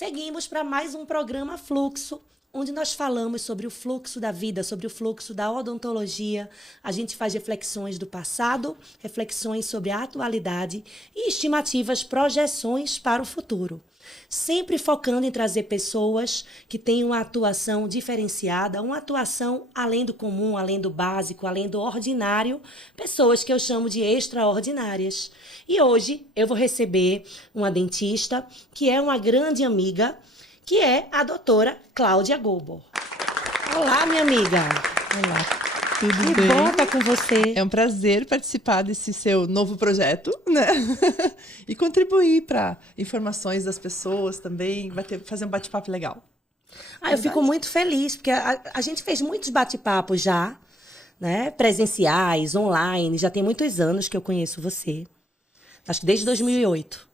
Seguimos para mais um programa Fluxo, onde nós falamos sobre o fluxo da vida, sobre o fluxo da odontologia. A gente faz reflexões do passado, reflexões sobre a atualidade e estimativas, projeções para o futuro. Sempre focando em trazer pessoas que têm uma atuação diferenciada, uma atuação além do comum, além do básico, além do ordinário, pessoas que eu chamo de extraordinárias. E hoje eu vou receber uma dentista que é uma grande amiga, que é a doutora Cláudia Gobor. Olá, minha amiga. Olá. Tudo que bem? Bom estar com você. É um prazer participar desse seu novo projeto, né? E contribuir para informações das pessoas também, fazer um bate-papo legal. Eu fico muito feliz, porque a gente fez muitos bate-papos já, né? Presenciais, online, já tem muitos anos que eu conheço você. Acho que desde 2008.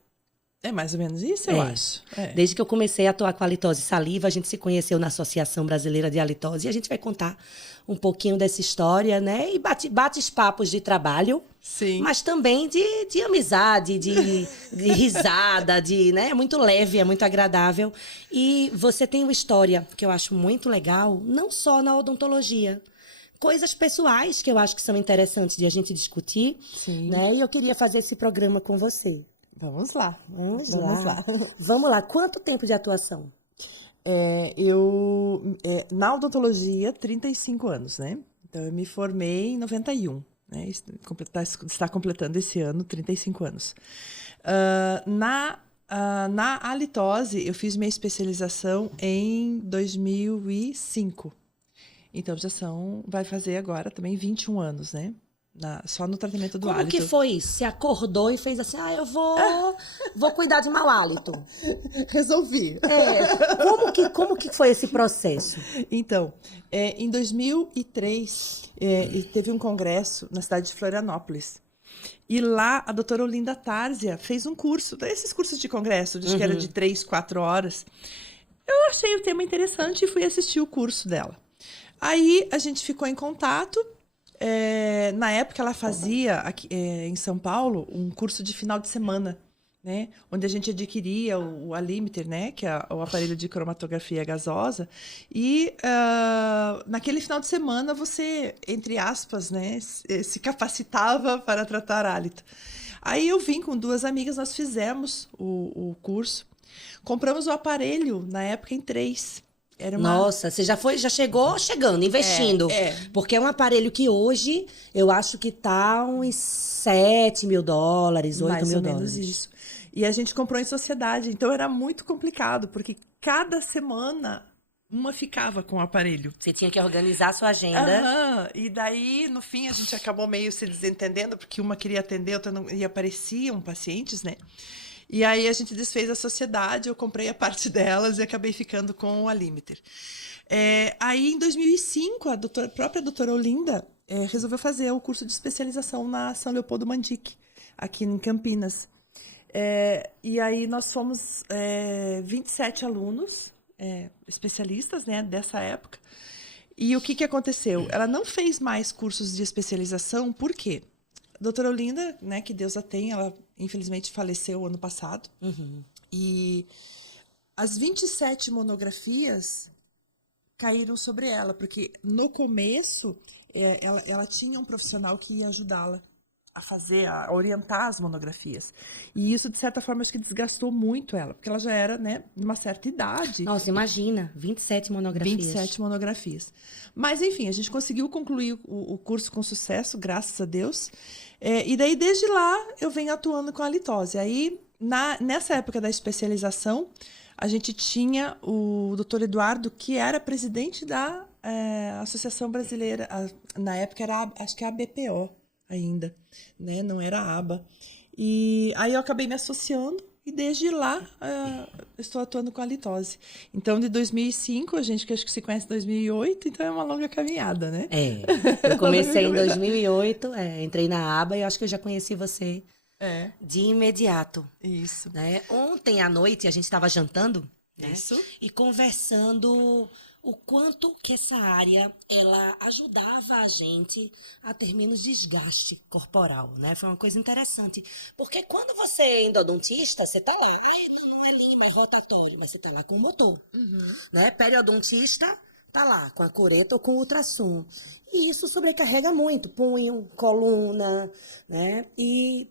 É mais ou menos isso, eu acho. Desde que eu comecei a atuar com a halitose saliva, a gente se conheceu na Associação Brasileira de Halitose e a gente vai contar um pouquinho dessa história, né? E bate-papos de trabalho, sim, mas também de amizade, de risada, né? É muito leve, é muito agradável. E você tem uma história que eu acho muito legal, não só na odontologia, coisas pessoais que eu acho que são interessantes de a gente discutir, sim, né? E eu queria fazer esse programa com você. Vamos lá. Vamos lá. Quanto tempo de atuação? Na odontologia, 35 anos, né? Então, eu me formei em 91, né? Está completando esse ano 35 anos. Na halitose, eu fiz minha especialização em 2005. Então, vai fazer agora também 21 anos, né? Só no tratamento do hálito. Como que foi isso? Você acordou e fez assim, eu vou cuidar de mau hálito. Resolvi. Como que foi esse processo? Então, em 2003, teve um congresso na cidade de Florianópolis. E lá, a doutora Olinda Tárzia fez um curso, esses cursos de congresso, acho que era de 3, 4 horas. Eu achei o tema interessante e fui assistir o curso dela. Aí, a gente ficou em contato. Na época, ela fazia, aqui, em São Paulo, um curso de final de semana, né? Onde a gente adquiria o Alimiter, né? Que é o aparelho de cromatografia gasosa. E naquele final de semana, você, entre aspas, né? Se capacitava para tratar hálito. Aí eu vim com 2 amigas, nós fizemos o curso. Compramos o aparelho, na época, em 3. Nossa, você já chegou chegando, investindo. Porque é um aparelho que hoje eu acho que tá uns $7 mil, $8 mil. Mais ou menos isso. E a gente comprou em sociedade, então era muito complicado, porque cada semana uma ficava com o aparelho. Você tinha que organizar a sua agenda. E daí, no fim, a gente acabou meio se desentendendo, porque uma queria atender, outra não, e apareciam pacientes, né? E aí a gente desfez a sociedade, eu comprei a parte delas e acabei ficando com o Alimiter. Aí em 2005, a própria doutora Olinda resolveu fazer o curso de especialização na São Leopoldo Mandic, aqui em Campinas. E aí nós fomos 27 alunos, especialistas, né, dessa época. E o que aconteceu? Ela não fez mais cursos de especialização, por quê? A doutora Olinda, né, que Deus a tem, ela infelizmente faleceu ano passado. E as 27 monografias caíram sobre ela, porque no começo ela tinha um profissional que ia ajudá-la a orientar as monografias. E isso, de certa forma, acho que desgastou muito ela, porque ela já era, né, de uma certa idade. Nossa, imagina, 27 monografias. 27 monografias. Mas, enfim, a gente conseguiu concluir o curso com sucesso, graças a Deus. E daí, desde lá, eu venho atuando com a halitose. Aí, nessa época da especialização, a gente tinha o doutor Eduardo, que era presidente da Associação Brasileira, na época era, acho que a ABPO ainda, né? Não era a ABA. E aí eu acabei me associando e desde lá estou atuando com a halitose. Então, de 2005, a gente que acho que se conhece em 2008, então é uma longa caminhada, né? Eu comecei em 2008, entrei na ABA e eu acho que eu já conheci você de imediato. Isso. Né? Ontem à noite a gente estava jantando, né? Isso. E conversando o quanto que essa área ela ajudava a gente a ter menos desgaste corporal, né? Foi uma coisa interessante. Porque quando você é endodontista, você tá lá, não é lima, é rotatório, mas você tá lá com o motor, né? Periodontista tá lá com a cureta ou com o ultrassom. E isso sobrecarrega muito, punho, coluna, né? E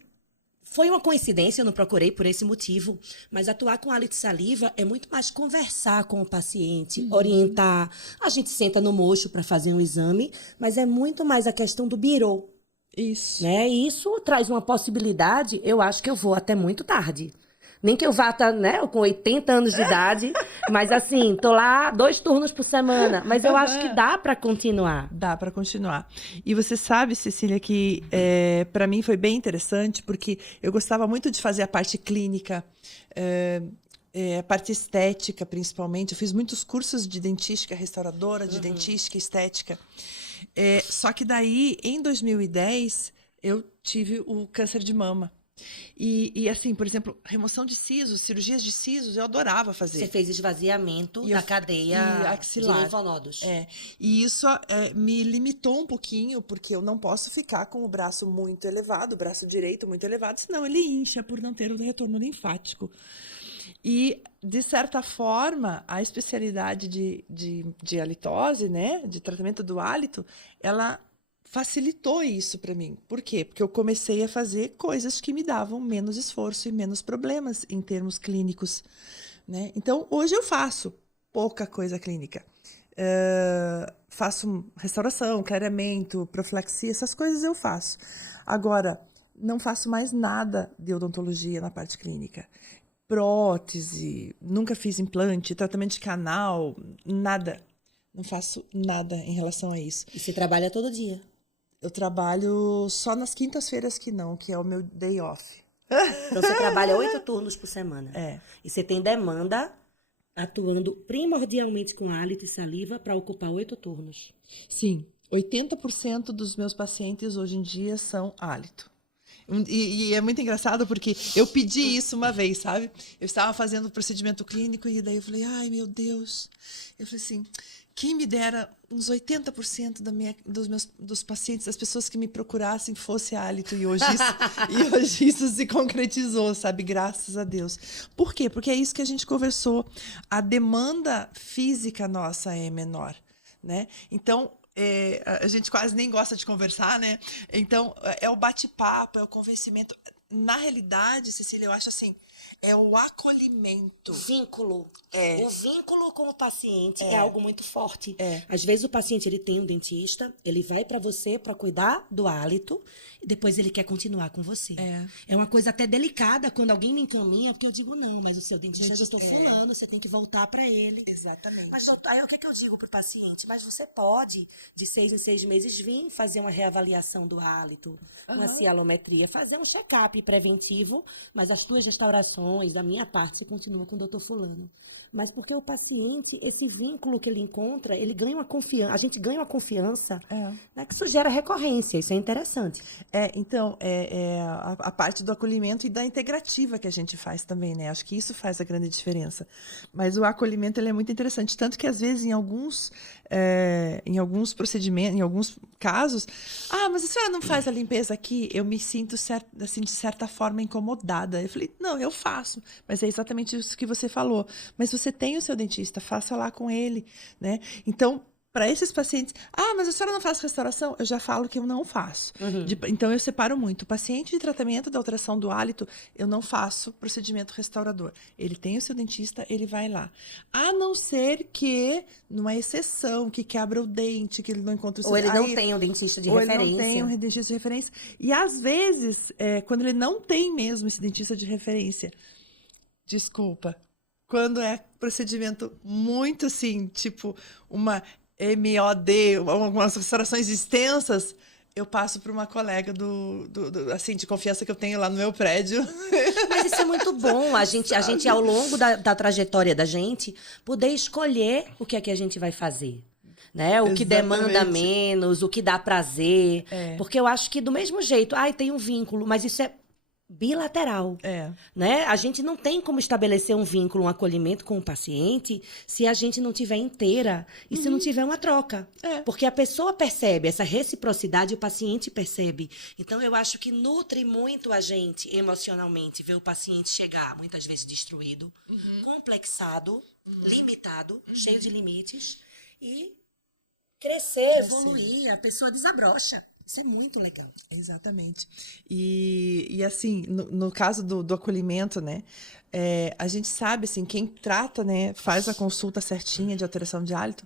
foi uma coincidência, eu não procurei por esse motivo, mas atuar com hálito e saliva é muito mais conversar com o paciente, orientar. A gente senta no mocho para fazer um exame, mas é muito mais a questão do birô, Isso. né? E isso traz uma possibilidade, eu acho que eu vou até muito tarde. Nem que eu vá estar, né, com 80 anos de idade, mas assim, tô lá 2 turnos por semana. Mas eu acho que dá para continuar. Dá para continuar. E você sabe, Cecília, que para mim foi bem interessante, porque eu gostava muito de fazer a parte clínica, a parte estética, principalmente. Eu fiz muitos cursos de dentística restauradora, de dentística estética. Só que daí, em 2010, eu tive o câncer de mama. E assim, por exemplo, remoção de sisos, cirurgias de sisos, eu adorava fazer. Você fez esvaziamento da cadeia axilar. de linfonodos. E isso me limitou um pouquinho, porque eu não posso ficar com o braço muito elevado, o braço direito muito elevado, senão ele incha por não ter o retorno linfático. E, de certa forma, a especialidade de halitose, né, de tratamento do hálito, ela facilitou isso para mim. Por quê? Porque eu comecei a fazer coisas que me davam menos esforço e menos problemas em termos clínicos, né? Então, hoje eu faço pouca coisa clínica. Faço restauração, clareamento, profilaxia, essas coisas eu faço. Agora, não faço mais nada de odontologia na parte clínica. Prótese, nunca fiz implante, tratamento de canal, nada. Não faço nada em relação a isso. E você trabalha todo dia? Eu trabalho só nas quintas-feiras que é o meu day off. Então você trabalha 8 turnos por semana. E você tem demanda atuando primordialmente com hálito e saliva para ocupar 8 turnos. Sim, 80% dos meus pacientes hoje em dia são hálito. E é muito engraçado porque eu pedi isso uma vez, sabe? Eu estava fazendo o procedimento clínico e daí eu falei, ai meu Deus. Eu falei assim, quem me dera uns 80% dos pacientes, das pessoas que me procurassem, fosse hálito. E hoje isso se concretizou, sabe? Graças a Deus. Por quê? Porque é isso que a gente conversou. A demanda física nossa é menor, né? Então, a gente quase nem gosta de conversar, né? Então, é o bate-papo, é o convencimento. Na realidade, Cecília, eu acho assim, é o acolhimento. Vínculo. O vínculo com o paciente é algo muito forte. Às vezes o paciente ele tem um dentista, ele vai para você para cuidar do hálito e depois ele quer continuar com você. É uma coisa até delicada quando alguém me encaminha, porque eu digo, não, mas o seu dentista é doutor fulano, você tem que voltar para ele. Exatamente. Mas aí o que eu digo pro paciente? Mas você pode, de 6 em 6 meses, vir fazer uma reavaliação do hálito, uma cialometria, fazer um check-up preventivo, mas as tuas restaurações, da minha parte, você continua com o doutor fulano. Mas porque o paciente, esse vínculo que ele encontra, ele ganha uma confiança, a gente ganha uma confiança, né, que isso gera recorrência, isso é interessante. Então, a parte do acolhimento e da integrativa que a gente faz também, né? Acho que isso faz a grande diferença. Mas o acolhimento, ele é muito interessante, tanto que às vezes em alguns procedimentos, em alguns casos, mas a senhora não faz a limpeza aqui? Eu me sinto, assim, de certa forma incomodada. Eu falei, não, eu faço, mas é exatamente isso que você falou. Mas você tem o seu dentista, faça lá com ele, né? Então, para esses pacientes, mas a senhora não faz restauração? Eu já falo que eu não faço. Então, eu separo muito. O paciente de tratamento da alteração do hálito, eu não faço procedimento restaurador. Ele tem o seu dentista, ele vai lá. A não ser que, numa exceção, que quebra o dente, que ele não encontra o seu... Ou ele não tem um dentista de referência. Ou ele não tem um dentista de referência. E, às vezes, quando ele não tem mesmo esse dentista de referência, desculpa, quando é procedimento muito, assim, tipo, uma MOD, algumas restaurações extensas, eu passo para uma colega assim, de confiança que eu tenho lá no meu prédio. Mas isso é muito bom, a gente ao longo da trajetória da gente, poder escolher o que é que a gente vai fazer. Né? O que demanda menos, o que dá prazer. Porque eu acho que do mesmo jeito, tem um vínculo, mas isso é bilateral. Né? A gente não tem como estabelecer um vínculo, um acolhimento com o paciente se a gente não tiver inteira e se não tiver uma troca. Porque a pessoa percebe essa reciprocidade, o paciente percebe. Então, eu acho que nutre muito a gente emocionalmente ver o paciente chegar, muitas vezes destruído, complexado, limitado, cheio de limites e crescer, evoluir, a pessoa desabrocha. Isso é muito legal. Exatamente. E assim, no caso do acolhimento, né? A gente sabe, assim, quem trata, né? Faz a consulta certinha de alteração de hálito.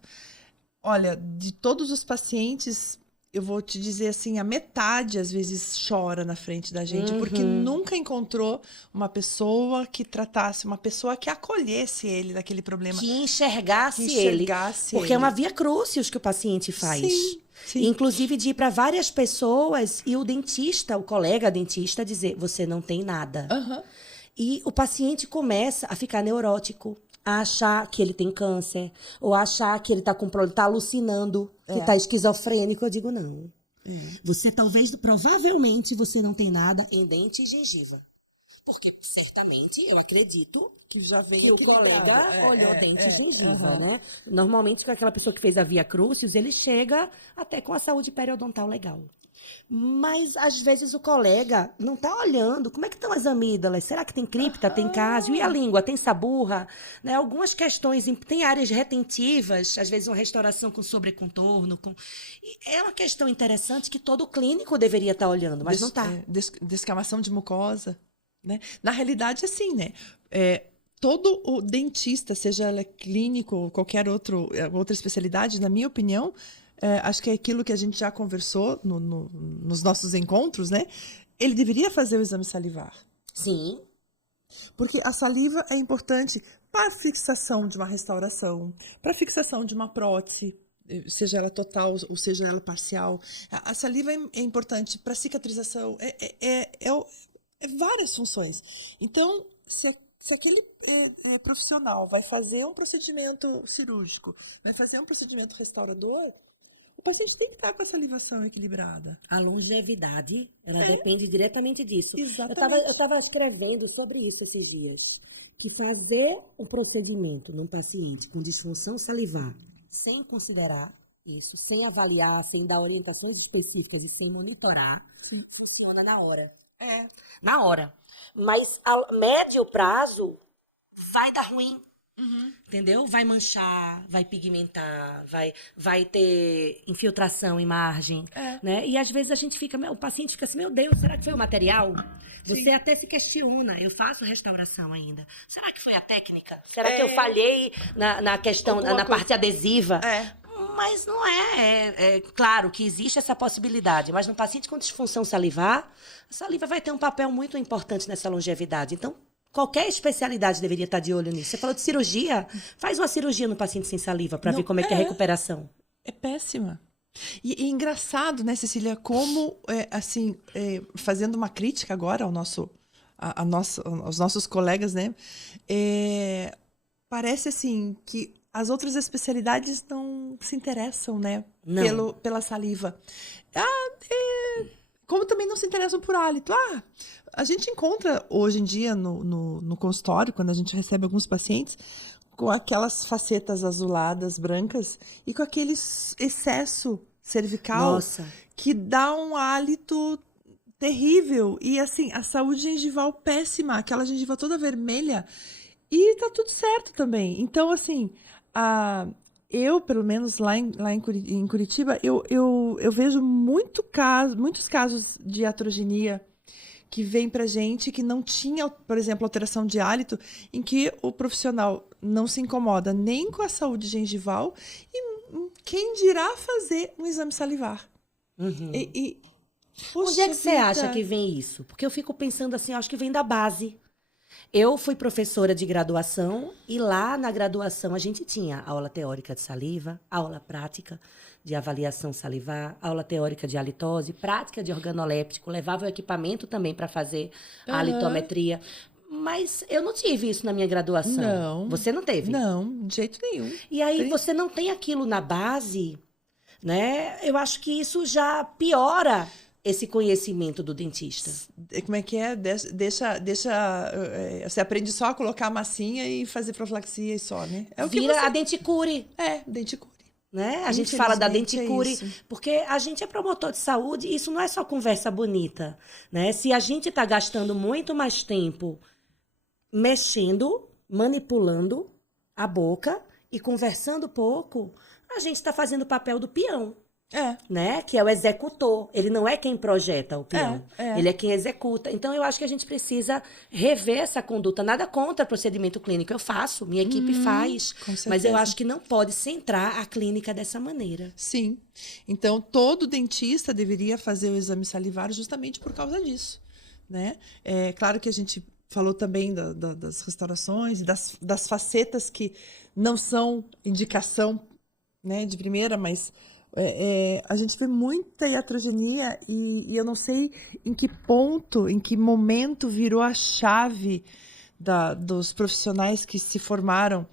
Olha, de todos os pacientes, eu vou te dizer assim, a metade às vezes chora na frente da gente, porque nunca encontrou uma pessoa que tratasse, uma pessoa que acolhesse ele naquele problema. Que enxergasse ele. Porque é uma via crucis que o paciente faz. Sim. Sim. Inclusive de ir para várias pessoas e o dentista, o colega dentista, dizer, você não tem nada. E o paciente começa a ficar neurótico, a achar que ele tem câncer, ou a achar que ele tá alucinando, que tá esquizofrênico. Eu digo, não. Você provavelmente, você não tem nada em dente e gengiva. Porque, certamente, eu acredito que já veio que o colega olhou dente e gengiva, né? Normalmente, com aquela pessoa que fez a via crucis, ele chega até com a saúde periodontal legal. Mas, às vezes, o colega não está olhando. Como é que estão as amígdalas? Será que tem cripta, tem cásio? E a língua? Tem saburra? Né? Algumas questões, tem áreas retentivas, às vezes uma restauração com sobrecontorno. E é uma questão interessante que todo clínico deveria estar olhando, mas não está. Descamação de mucosa. Né? Na realidade, assim, né? Todo o dentista, seja ela clínico ou qualquer outra especialidade, na minha opinião, acho que é aquilo que a gente já conversou nos nossos encontros, né? Ele deveria fazer o exame salivar. Sim. Porque a saliva é importante para a fixação de uma restauração, para a fixação de uma prótese, seja ela total ou seja ela parcial. A saliva é importante para cicatrização, várias funções. Então, se aquele profissional vai fazer um procedimento cirúrgico, vai fazer um procedimento restaurador, o paciente tem que estar com a salivação equilibrada. A longevidade, ela depende diretamente disso. Exatamente. Eu estava escrevendo sobre isso esses dias, que fazer um procedimento num paciente com disfunção salivar, sem considerar isso, sem avaliar, sem dar orientações específicas e sem monitorar, funciona na hora. Na hora. Mas a médio prazo vai dar ruim. Entendeu? Vai manchar, vai pigmentar, vai ter infiltração em margem. Né? E às vezes a gente fica, o paciente fica assim, meu Deus, será que foi o material? Você até se questiona, eu faço restauração ainda. Será que foi a técnica? Será que eu falhei na questão, na parte adesiva? Mas não é claro que existe essa possibilidade, mas no paciente com disfunção salivar, a saliva vai ter um papel muito importante nessa longevidade. Então, qualquer especialidade deveria estar de olho nisso. Você falou de cirurgia, faz uma cirurgia no paciente sem saliva para ver como é que é a recuperação. É péssima. E engraçado, né, Cecília, como, fazendo uma crítica agora aos nossos colegas, né, parece assim que as outras especialidades não se interessam, né? Pela saliva. Como também não se interessam por hálito. A gente encontra hoje em dia no consultório, quando a gente recebe alguns pacientes, com aquelas facetas azuladas, brancas, e com aquele excesso cervical que dá um hálito terrível. E assim, a saúde gengival péssima, aquela gengiva toda vermelha, e tá tudo certo também. Então, assim, eu, pelo menos lá em Curitiba, eu vejo muitos casos de iatrogenia que vem pra gente que não tinha, por exemplo, alteração de hálito, em que o profissional não se incomoda nem com a saúde gengival e quem dirá fazer um exame salivar. Onde é que você acha que vem isso? Porque eu fico pensando assim, acho que vem da base. Eu fui professora de graduação e lá na graduação a gente tinha aula teórica de saliva, aula prática de avaliação salivar, aula teórica de halitose, prática de organoléptico, levava o equipamento também para fazer a halitometria. Mas eu não tive isso na minha graduação. Não. Você não teve? Não, de jeito nenhum. E aí você não tem aquilo na base, né? Eu acho que isso já piora esse conhecimento do dentista. Como é que é? Você aprende só a colocar a massinha e fazer profilaxia e só, né? É o que Vira a denticure. Denticure. Né? A gente fala da denticure, isso. porque a gente é promotor de saúde e isso não é só conversa bonita. Né? Se a gente está gastando muito mais tempo mexendo, manipulando a boca e conversando pouco, a gente está fazendo o papel do peão. Né? Que é o executor. Ele não é quem projeta o peão. Ele é quem executa. Então, eu acho que a gente precisa rever essa conduta. Nada contra procedimento clínico. Eu faço, minha equipe faz. Mas eu acho que não pode centrar a clínica dessa maneira. Sim. Então, todo dentista deveria fazer o exame salivar justamente por causa disso. Né? É claro que a gente falou também das restaurações, das facetas que não são indicação, né, de primeira, mas... a gente vê muita iatrogenia e eu não sei em que ponto, em que momento virou a chave dos profissionais que se formaram,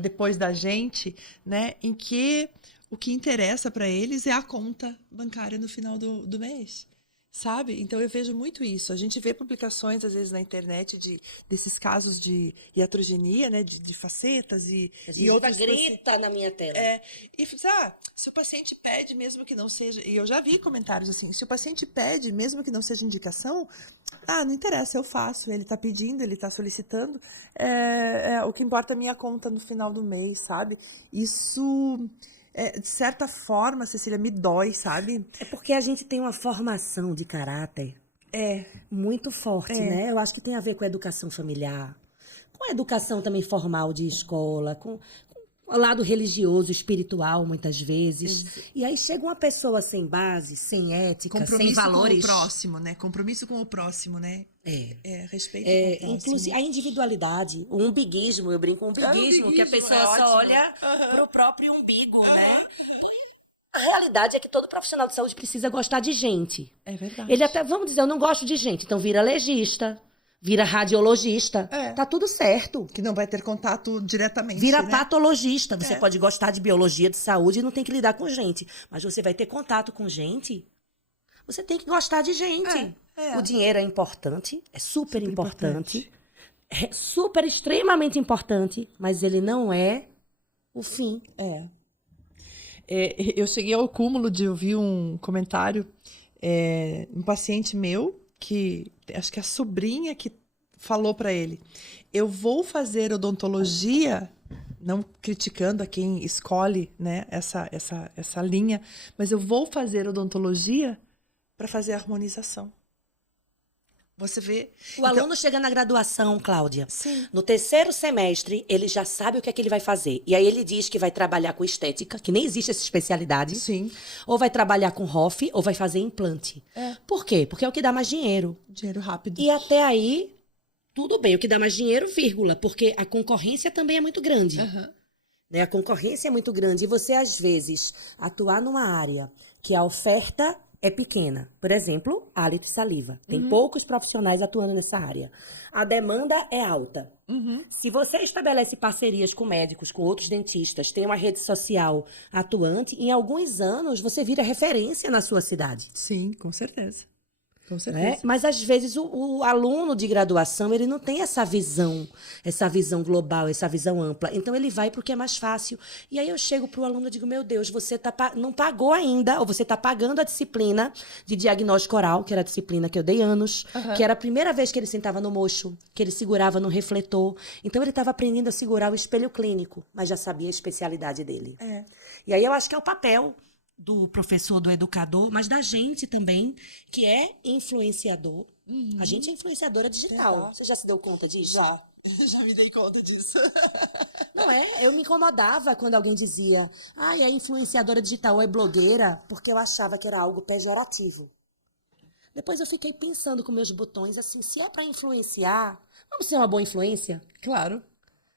depois da gente, né? Em que o que interessa para eles é a conta bancária no final do mês. Sabe? Então eu vejo muito isso. A gente vê publicações, às vezes, na internet desses casos de iatrogenia, né? De facetas e outros. Grita na minha tela. E se o paciente pede, mesmo que não seja. E eu já vi comentários assim: se o paciente pede, mesmo que não seja indicação, não interessa, eu faço. Ele está pedindo, ele está solicitando. O que importa é a minha conta no final do mês, sabe? Isso. De certa forma, Cecília, me dói, sabe? É porque a gente tem uma formação de caráter muito forte, né? Eu acho que tem a ver com a educação familiar, com a educação também formal de escola, com o lado religioso, espiritual, muitas vezes. E aí chega uma pessoa sem base, sem ética, sem valores. Compromisso com o próximo, né? Compromisso com o próximo, né? Respeito com o próximo. Inclusive, a individualidade, o umbiguismo, eu brinco, o umbiguismo, que a pessoa só olha pro próprio umbigo, né? A realidade é que todo profissional de saúde precisa gostar de gente. É verdade. Ele até, vamos dizer, eu não gosto de gente, então vira legista, vira radiologista, tá tudo certo. Que não vai ter contato diretamente, vira né? Patologista, você pode gostar de biologia, de saúde e não tem que lidar com gente. Mas você vai ter contato com gente, você tem que gostar de gente. O dinheiro é importante, é super importante, é super extremamente importante, mas ele não é o fim. Eu cheguei ao cúmulo de ouvir um comentário, um paciente meu, que acho que a sobrinha que falou para ele: eu vou fazer odontologia, não criticando a quem escolhe, né, essa linha, mas eu vou fazer odontologia para fazer harmonização. Você vê. O aluno chega na graduação, Cláudia. Sim. No terceiro semestre, ele já sabe o que é que ele vai fazer. E aí ele diz que vai trabalhar com estética, que nem existe essa especialidade. Sim. Ou vai trabalhar com ROF, ou vai fazer implante. Por quê? Porque é o que dá mais dinheiro. Dinheiro rápido. E até aí, tudo bem. O que dá mais dinheiro, vírgula. Porque a concorrência também é muito grande. Né? A concorrência é muito grande. E você, às vezes, atuar numa área que a oferta é pequena. Por exemplo, hálito e saliva. Tem poucos profissionais atuando nessa área. A demanda é alta. Se você estabelece parcerias com médicos, com outros dentistas, tem uma rede social atuante, em alguns anos você vira referência na sua cidade. Sim, com certeza. Com certeza. Né? Mas, às vezes, o aluno de graduação, ele não tem essa visão global, essa visão ampla. Então, ele vai para o que é mais fácil. E aí, eu chego para o aluno e digo: meu Deus, você não pagou ainda, ou você está pagando a disciplina de diagnóstico oral, que era a disciplina que eu dei anos, que era a primeira vez que ele sentava no mocho, que ele segurava no refletor. Então, ele estava aprendendo a segurar o espelho clínico, mas já sabia a especialidade dele. E aí, eu acho que é o papel do professor, do educador, mas da gente também, que é influenciador. A gente é influenciadora digital. Você já se deu conta disso? Já me dei conta disso. Não é? Eu me incomodava quando alguém dizia: é influenciadora digital ou é blogueira, porque eu achava que era algo pejorativo. Depois eu fiquei pensando com meus botões assim: se é para influenciar, vamos ser uma boa influência? Claro.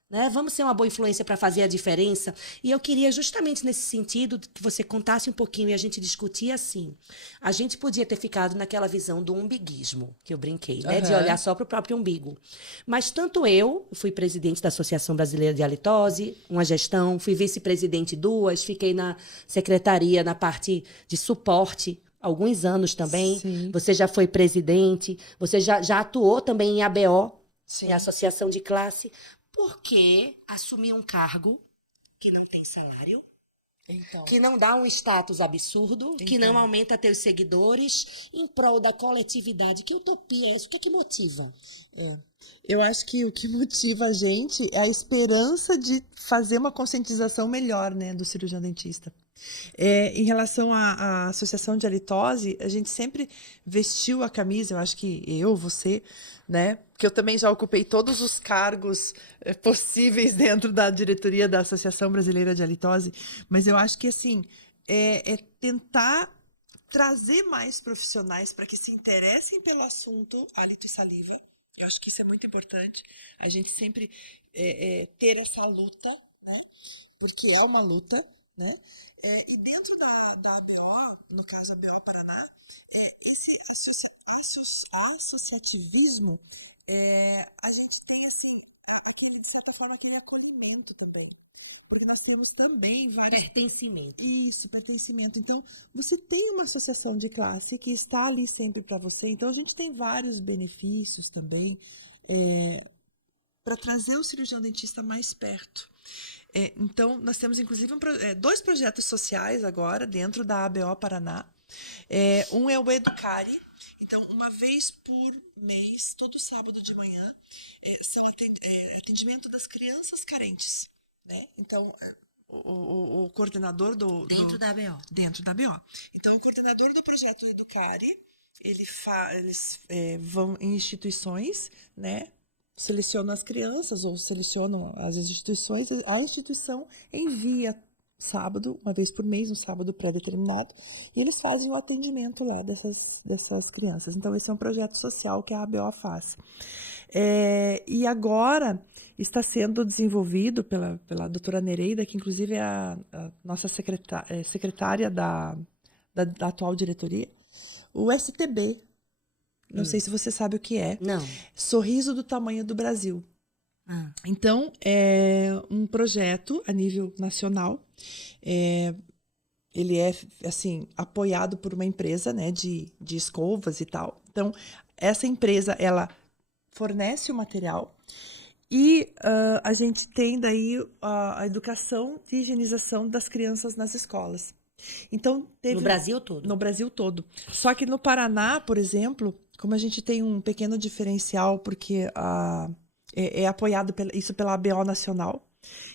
Né? Vamos ser uma boa influência para fazer a diferença. E eu queria justamente nesse sentido que você contasse um pouquinho e a gente discutir assim. A gente podia ter ficado naquela visão do umbiguismo, que eu brinquei, né? De olhar só para o próprio umbigo. Mas tanto eu fui presidente da Associação Brasileira de Halitose, uma gestão, fui vice-presidente 2, fiquei na secretaria, na parte de suporte alguns anos também. Sim. Você já foi presidente, você já atuou também em ABO, Sim. em Associação de Classe. Por que assumir um cargo que não tem salário, Então, que não dá um status absurdo, que não Então. aumenta teus seguidores, em prol da coletividade? Que utopia é essa? O que é que motiva? eu acho que o que motiva a gente é a esperança de fazer uma conscientização melhor, né, do cirurgião dentista. Em relação à associação de halitose, a gente sempre vestiu a camisa, eu acho que você, né? Porque eu também já ocupei todos os cargos possíveis dentro da diretoria da Associação Brasileira de Halitose, mas eu acho que, assim, é tentar trazer mais profissionais para que se interessem pelo assunto hálito e saliva. Eu acho que isso é muito importante. A gente sempre ter essa luta, né? Porque é uma luta, né? E dentro da ABO, no caso a ABO Paraná, esse associativismo, a gente tem, assim, aquele, de certa forma, aquele acolhimento também. Porque nós temos também várias... Pertencimento. Isso, pertencimento. Então, você tem uma associação de classe que está ali sempre para você. Então, a gente tem vários benefícios também para trazer o cirurgião dentista mais perto. Então, nós temos, inclusive, 2 projetos sociais agora dentro da ABO Paraná. Um é o Educare. Então, uma vez por mês, todo sábado de manhã, são atendimento das crianças carentes. Né? Então, o coordenador Dentro da ABO. Dentro da ABO. Então, o coordenador do projeto Educare, eles vão em instituições, né? Selecionam as crianças ou selecionam as instituições, a instituição envia sábado, uma vez por mês, um sábado pré-determinado, e eles fazem o atendimento lá dessas crianças. Então, esse é um projeto social que a ABO faz. E agora está sendo desenvolvido pela doutora Nereida, que inclusive é a nossa secretária da atual diretoria, o STB. Não sei se você sabe o que é. Não. Sorriso do Tamanho do Brasil. Então, é um projeto a nível nacional. Ele é, assim, apoiado por uma empresa, né, de escovas e tal. Então, essa empresa, ela fornece o material e a gente tem daí a educação de higienização das crianças nas escolas. Então, No Brasil todo? No Brasil todo. Só que no Paraná, por exemplo, como a gente tem um pequeno diferencial, porque é apoiado isso pela ABO Nacional.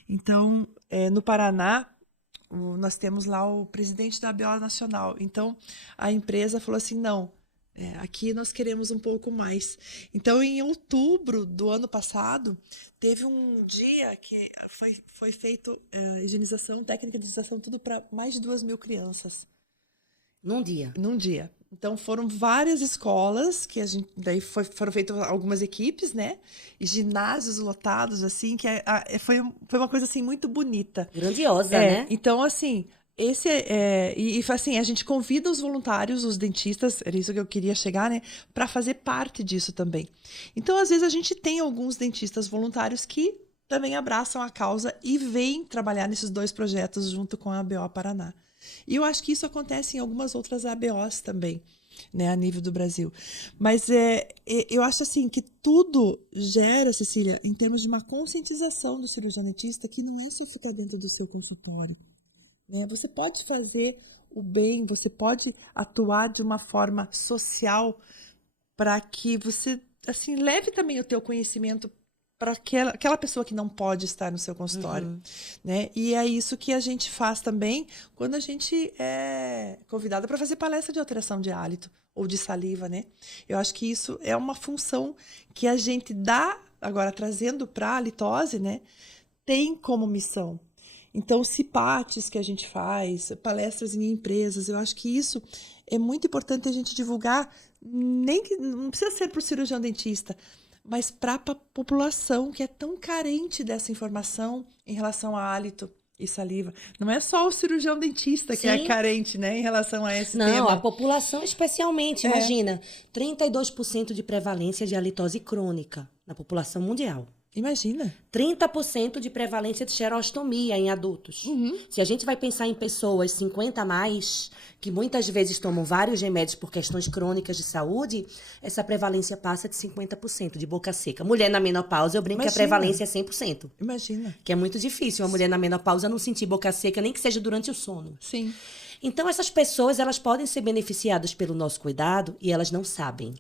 Então, no Paraná, nós temos lá o presidente da ABO Nacional. Então, a empresa falou assim, não, aqui nós queremos um pouco mais. Então, em outubro do ano passado, teve um dia que foi feito higienização, técnica de higienização, tudo para mais de 2.000 crianças. Num dia? Num dia. Então, foram várias escolas que daí foram feitas algumas equipes, né? E ginásios lotados, assim, que foi uma coisa, assim, muito bonita. Grandiosa, né? Então, assim, assim, a gente convida os voluntários, os dentistas, era isso que eu queria chegar, né? Para fazer parte disso também. Então, às vezes, a gente tem alguns dentistas voluntários que também abraçam a causa e vêm trabalhar nesses 2 projetos junto com a ABO Paraná. E eu acho que isso acontece em algumas outras ABOs também, né, a nível do Brasil. Mas eu acho assim que tudo gera, Cecília, em termos de uma conscientização do cirurgião dentista, que não é só ficar dentro do seu consultório. Né? Você pode fazer o bem, você pode atuar de uma forma social para que você, assim, leve também o teu conhecimento para aquela pessoa que não pode estar no seu consultório, né? E é isso que a gente faz também quando a gente é convidada para fazer palestra de alteração de hálito ou de saliva, né? Eu acho que isso é uma função que a gente dá, agora trazendo para a halitose, né? Tem como missão. Então, CIPATES que a gente faz, palestras em empresas, eu acho que isso é muito importante a gente divulgar, não precisa ser para o cirurgião dentista, mas para a população que é tão carente dessa informação em relação a hálito e saliva. Não é só o cirurgião dentista que é carente, né, em relação a esse tema. Não, a população especialmente. Imagina, 32% de prevalência de halitose crônica na população mundial. Imagina. 30% de prevalência de xerostomia em adultos. Se a gente vai pensar em pessoas 50 a mais, que muitas vezes tomam vários remédios por questões crônicas de saúde, essa prevalência passa de 50% de boca seca. Mulher na menopausa, eu brinco que a prevalência é 100%. Imagina. Que é muito difícil uma mulher na menopausa não sentir boca seca, nem que seja durante o sono. Sim. Então, essas pessoas, elas podem ser beneficiadas pelo nosso cuidado e elas não sabem.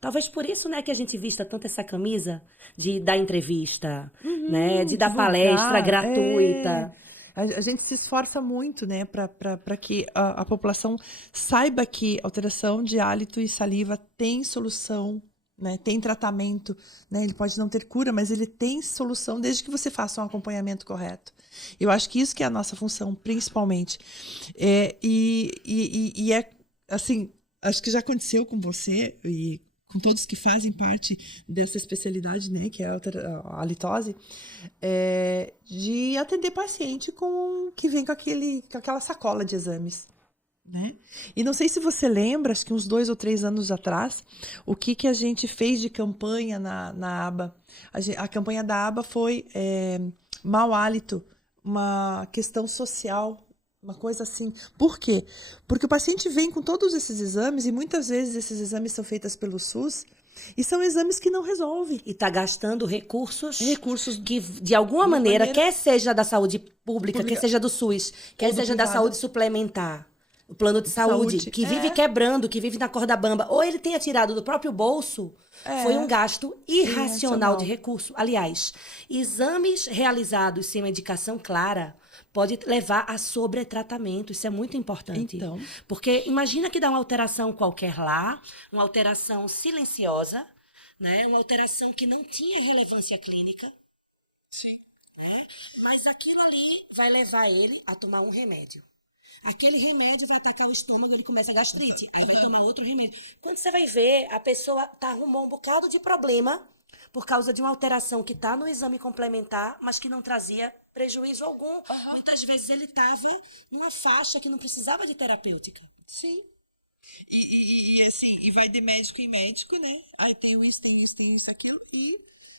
Talvez por isso, né, que a gente vista tanto essa camisa de dar entrevista, né, de dar palestra gratuita. A gente se esforça muito, né, para que a população saiba que alteração de hálito e saliva tem solução, né, tem tratamento, né, ele pode não ter cura, mas ele tem solução desde que você faça um acompanhamento correto. Eu acho que isso que é a nossa função, principalmente. E é, assim, acho que já aconteceu com você e com todos que fazem parte dessa especialidade, né, que é a halitose, de atender paciente que vem com aquela sacola de exames, né? E não sei se você lembra, acho que uns 2 ou 3 anos atrás, o que a gente fez de campanha na aba. A campanha da aba foi mau hálito, uma questão social, uma coisa assim. Por quê? Porque o paciente vem com todos esses exames e muitas vezes esses exames são feitos pelo SUS e são exames que não resolvem. E está gastando recursos que, de alguma maneira, quer seja da saúde pública, quer seja do SUS, quer seja da saúde suplementar, o plano de saúde, que vive quebrando, que vive na corda bamba, ou ele tenha tirado do próprio bolso, foi um gasto irracional de recurso. Aliás, exames realizados sem medicação clara pode levar a sobretratamento. Isso é muito importante. Então. Porque imagina que dá uma alteração qualquer lá, uma alteração silenciosa, né? Uma alteração que não tinha relevância clínica. Sim. Né? Mas aquilo ali vai levar ele a tomar um remédio. Aquele remédio vai atacar o estômago, ele começa a gastrite. Aí vai tomar outro remédio. Quando você vai ver, a pessoa arrumou um bocado de problema por causa de uma alteração que está no exame complementar, mas que não trazia prejuízo algum. Muitas vezes ele estava numa faixa que não precisava de terapêutica. Sim. E vai de médico em médico, né? Aí tem isso, aquilo. E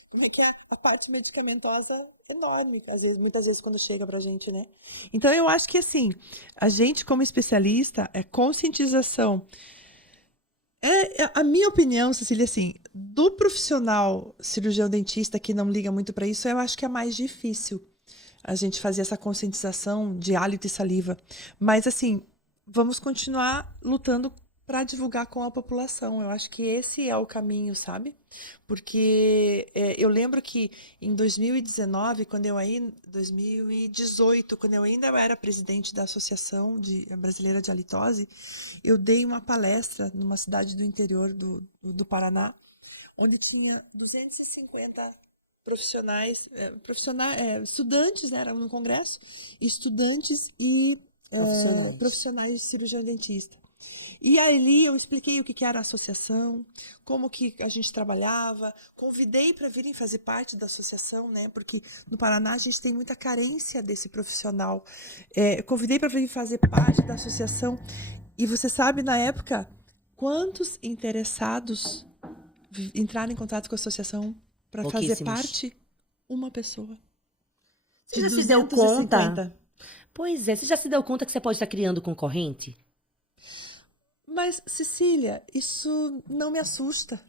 como é que é? A parte medicamentosa enorme, muitas vezes quando chega pra gente, né? Então eu acho que assim, a gente como especialista, conscientização. A minha opinião, Cecília, assim, do profissional cirurgião dentista que não liga muito para isso, eu acho que é mais difícil a gente fazer essa conscientização de hálito e saliva. Mas, assim, vamos continuar lutando para divulgar com a população. Eu acho que esse é o caminho, sabe? Porque eu lembro que em 2019, 2018, quando eu ainda era presidente da Associação Brasileira de Halitose, eu dei uma palestra numa cidade do interior do Paraná, onde tinha 250 profissionais, estudantes, né, era no congresso, estudantes e profissionais de cirurgião dentista. E ali eu expliquei o que era a associação, como que a gente trabalhava, convidei para virem fazer parte da associação, né? Porque no Paraná a gente tem muita carência desse profissional. Convidei para virem fazer parte da associação. E você sabe, na época, quantos interessados entraram em contato com a associação para fazer parte? Uma pessoa. Você já se deu conta? Pois é, você já se deu conta que você pode estar criando concorrente? Mas, Cecília, isso não me assusta.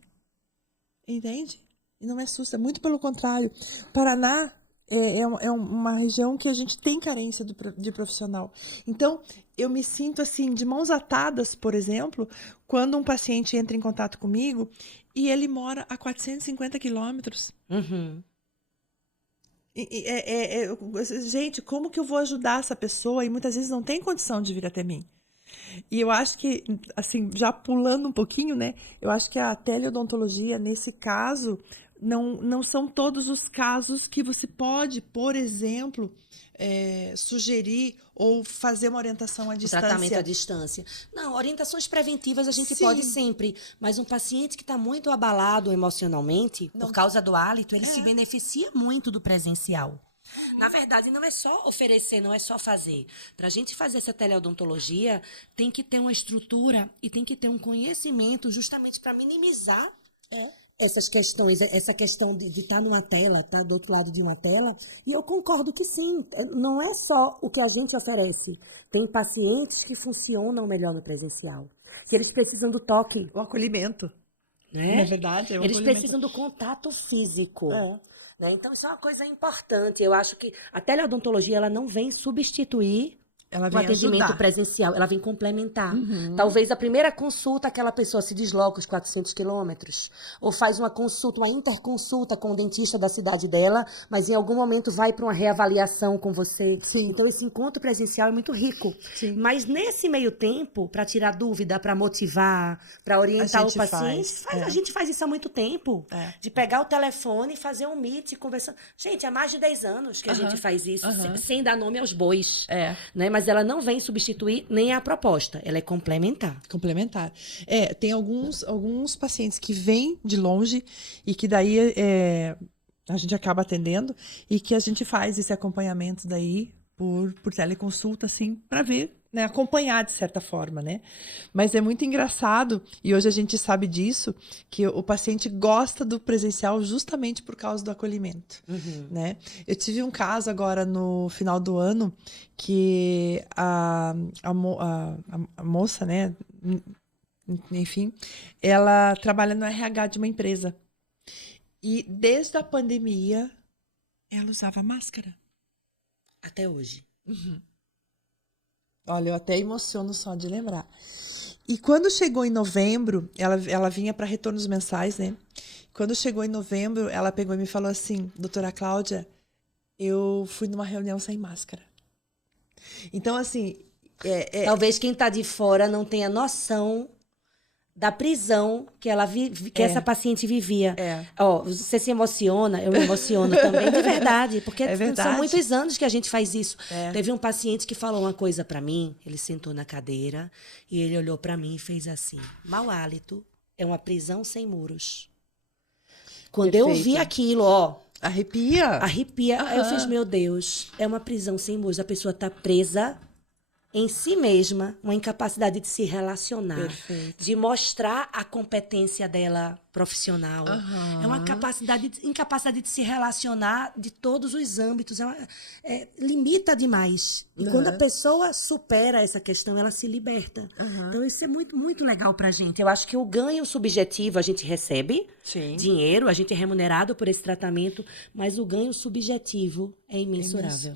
Entende? Não me assusta. Muito pelo contrário. Paraná é uma região que a gente tem carência de profissional. Então, eu me sinto assim, de mãos atadas, por exemplo, quando um paciente entra em contato comigo e ele mora a 450 quilômetros. Gente, como que eu vou ajudar essa pessoa? E muitas vezes não tem condição de vir até mim. E eu acho que, assim, já pulando um pouquinho, né? Eu acho que a teleodontologia, nesse caso, não são todos os casos que você pode, por exemplo, sugerir ou fazer uma orientação à distância. Tratamento à distância. Não, orientações preventivas a gente pode sempre, mas um paciente que está muito abalado emocionalmente, por causa do hálito, ele se beneficia muito do presencial. Na verdade, não é só oferecer, não é só fazer. Para a gente fazer essa teleodontologia, tem que ter uma estrutura e tem que ter um conhecimento justamente para minimizar essas questões, essa questão de estar numa tela, estar do outro lado de uma tela, e eu concordo que sim, não é só o que a gente oferece. Tem pacientes que funcionam melhor no presencial, que eles precisam do toque. O acolhimento. Né? Não é verdade? Eles precisam do contato físico. Né? Então, isso é uma coisa importante. Eu acho que a teleodontologia ela não vem substituir Ela o vem atendimento ajudar. presencial, ela vem complementar. Talvez a primeira consulta, aquela pessoa se desloca os 400 quilômetros, ou faz uma consulta, uma interconsulta com o dentista da cidade dela, mas em algum momento vai para uma reavaliação com você. Sim. Então, esse encontro presencial é muito rico. Sim. Mas nesse meio tempo, para tirar dúvida, para motivar, para orientar o paciente, a gente faz isso há muito tempo. De pegar o telefone e fazer um meet, conversando. Gente, há mais de 10 anos que a gente faz isso, sem dar nome aos bois. Né? Mas ela não vem substituir nem a proposta, ela é complementar. Complementar. Tem alguns pacientes que vêm de longe e que daí a gente acaba atendendo e que a gente faz esse acompanhamento daí por teleconsulta, assim, para ver, né, acompanhar de certa forma, né? Mas é muito engraçado, e hoje a gente sabe disso, que o paciente gosta do presencial justamente por causa do acolhimento, né? Eu tive um caso agora no final do ano que a moça, né, enfim, ela trabalha no RH de uma empresa. E desde a pandemia, ela usava máscara. Até hoje. Olha, eu até emociono só de lembrar. E quando chegou em novembro, ela vinha para retornos mensais, né? Quando chegou em novembro, ela pegou e me falou assim, doutora Cláudia, eu fui numa reunião sem máscara. Então, assim... Talvez quem está de fora não tenha noção da prisão que essa paciente vivia. Você se emociona, eu me emociono também, de verdade, porque são muitos anos que a gente faz isso. Teve um paciente que falou uma coisa para mim, ele sentou na cadeira e ele olhou para mim e fez assim, mau hálito é uma prisão sem muros. Quando eu vi aquilo, Arrepia. Eu fiz, meu Deus, é uma prisão sem muros, a pessoa está presa em si mesma, uma incapacidade de se relacionar, de mostrar a competência dela profissional. É uma incapacidade de se relacionar de todos os âmbitos. Limita demais. E quando a pessoa supera essa questão, ela se liberta. Então, isso é muito, muito legal pra gente. Eu acho que o ganho subjetivo a gente recebe dinheiro, a gente é remunerado por esse tratamento, mas o ganho subjetivo é imensurável.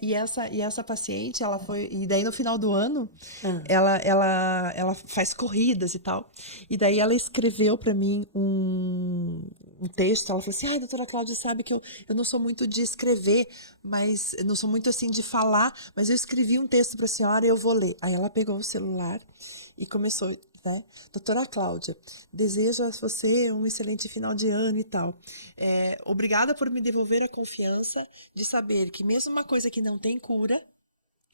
E essa paciente, ela foi... E daí, no final do ano, ela faz corridas e tal. E daí, ela escreveu pra mim um texto. Ela falou assim, doutora Cláudia, sabe que eu não sou muito de escrever, mas eu não sou muito assim de falar, mas eu escrevi um texto pra senhora e eu vou ler. Aí ela pegou o celular e começou, né? Doutora Cláudia, desejo a você um excelente final de ano e tal. Obrigada por me devolver a confiança de saber que mesmo uma coisa que não tem cura,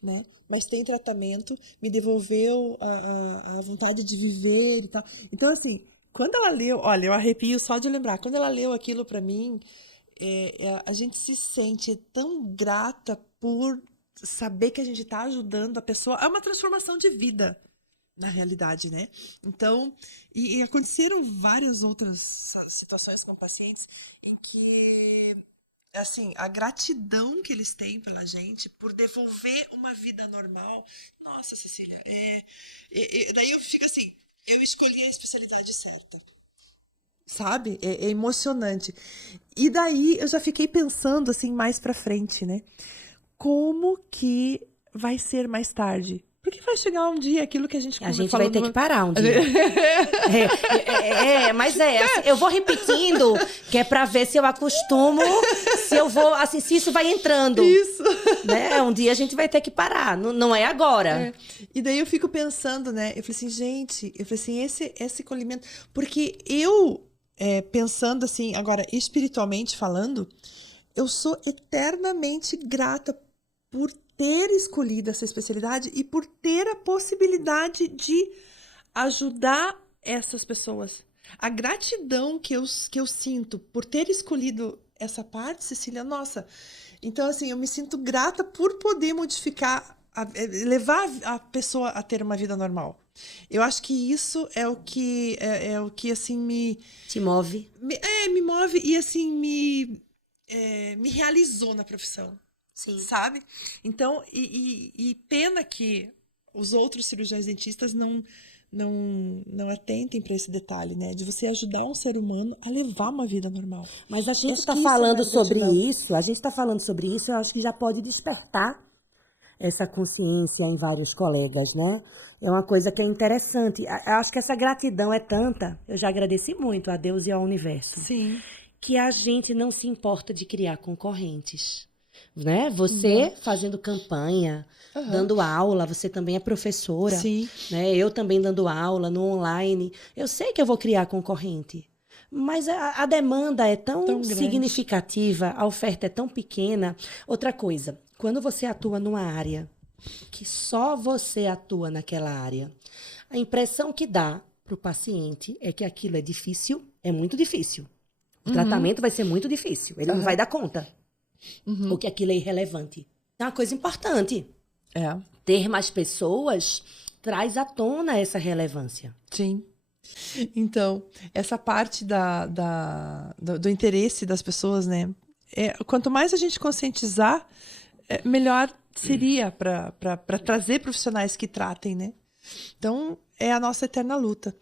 né, mas tem tratamento, me devolveu a vontade de viver e tal. Então, assim, quando ela leu, olha, eu arrepio só de lembrar, quando ela leu aquilo para mim, a gente se sente tão grata por saber que a gente está ajudando a pessoa. É uma transformação de vida, na realidade, né? Então, e aconteceram várias outras situações com pacientes em que, assim, a gratidão que eles têm pela gente por devolver uma vida normal. Nossa, Cecília, daí eu fico assim, eu escolhi a especialidade certa. Sabe? É emocionante. E daí eu já fiquei pensando assim mais pra frente, né? Como que vai ser mais tarde? Porque vai chegar um dia aquilo que a gente vai ter que parar um dia. Mas assim, eu vou repetindo, que é pra ver se eu acostumo, se eu vou, assim, se isso vai entrando. Isso. Né? Um dia a gente vai ter que parar, não é agora. E daí eu fico pensando, né? Eu falei assim, gente, esse acolhimento... Porque pensando assim, agora, espiritualmente falando, eu sou eternamente grata por ter escolhido essa especialidade e por ter a possibilidade de ajudar essas pessoas. A gratidão que eu sinto por ter escolhido essa parte, Cecília, nossa. Então, assim, eu me sinto grata por poder modificar levar a pessoa a ter uma vida normal. Eu acho que isso é o que assim me Te move. me move e assim me realizou na profissão. Sim. Sabe? Então, e pena que os outros cirurgiões dentistas não atentem para esse detalhe, né? De você ajudar um ser humano a levar uma vida normal. Mas a gente Acho está que isso é falando mais sobre gratidão. isso, a gente está falando sobre isso, eu acho que já pode despertar essa consciência em vários colegas, né? É uma coisa que é interessante. Eu acho que essa gratidão é tanta, eu já agradeci muito a Deus e ao universo, Sim. que a gente não se importa de criar concorrentes, né? Você fazendo campanha, dando aula, você também é professora, Sim. né? Eu também dando aula no online. Eu sei que eu vou criar concorrente, mas a demanda é tão Tão grande. significativa, a oferta é tão pequena. Outra coisa, quando você atua numa área que só você atua naquela área, a impressão que dá para o paciente é que aquilo é difícil, é muito difícil. O tratamento vai ser muito difícil, ele não vai dar conta. Ou que aquilo é irrelevante. É uma coisa importante. É. Ter mais pessoas traz à tona essa relevância. Sim. Então, essa parte do interesse das pessoas, né? Quanto mais a gente conscientizar, melhor seria para trazer profissionais que tratem, né? Então, é a nossa eterna luta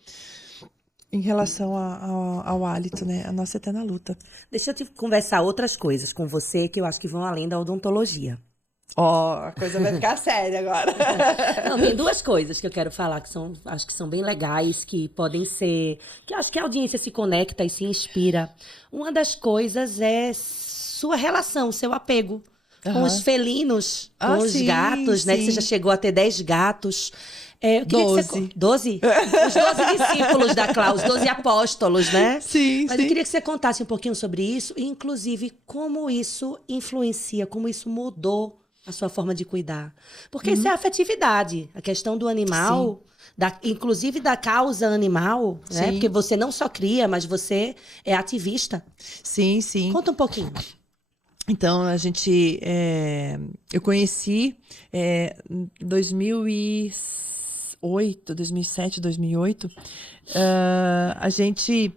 em relação ao hálito, né? A nossa eterna luta. Deixa eu te conversar outras coisas com você que eu acho que vão além da odontologia. A coisa vai ficar séria agora. Não, tem duas coisas que eu quero falar que acho que são bem legais, que podem ser, que eu acho que a audiência se conecta e se inspira. Uma das coisas é sua relação, seu apego com os felinos, com os gatos, né? Que você já chegou a ter 10 gatos. Eu queria 12. Que você... 12? Os 12 discípulos da Cláudia, os 12 apóstolos, né? Sim, Mas sim. eu queria que você contasse um pouquinho sobre isso, e inclusive como isso influencia, como isso mudou a sua forma de cuidar. Porque isso é afetividade. A questão do animal, inclusive da causa animal, né? Porque você não só cria, mas você é ativista. Sim, sim. Conta um pouquinho. Então, eu conheci em 2008, 2007, 2008. A gente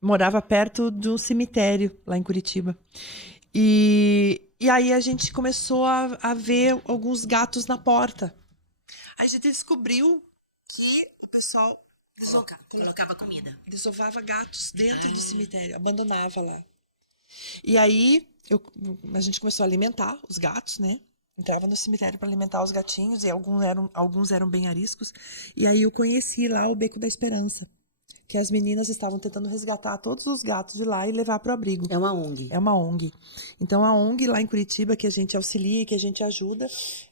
morava perto de um cemitério lá em Curitiba. E aí a gente começou a ver alguns gatos na porta. Aí a gente descobriu que o pessoal Colocava comida. desovava gatos dentro do cemitério, abandonava lá. E aí a gente começou a alimentar os gatos, né? Entrava no cemitério para alimentar os gatinhos e alguns eram bem ariscos. E aí eu conheci lá o Beco da Esperança, que as meninas estavam tentando resgatar todos os gatos de lá e levar para o abrigo. É uma ONG. É uma ONG. Então, a ONG lá em Curitiba, que a gente auxilia, que a gente ajuda,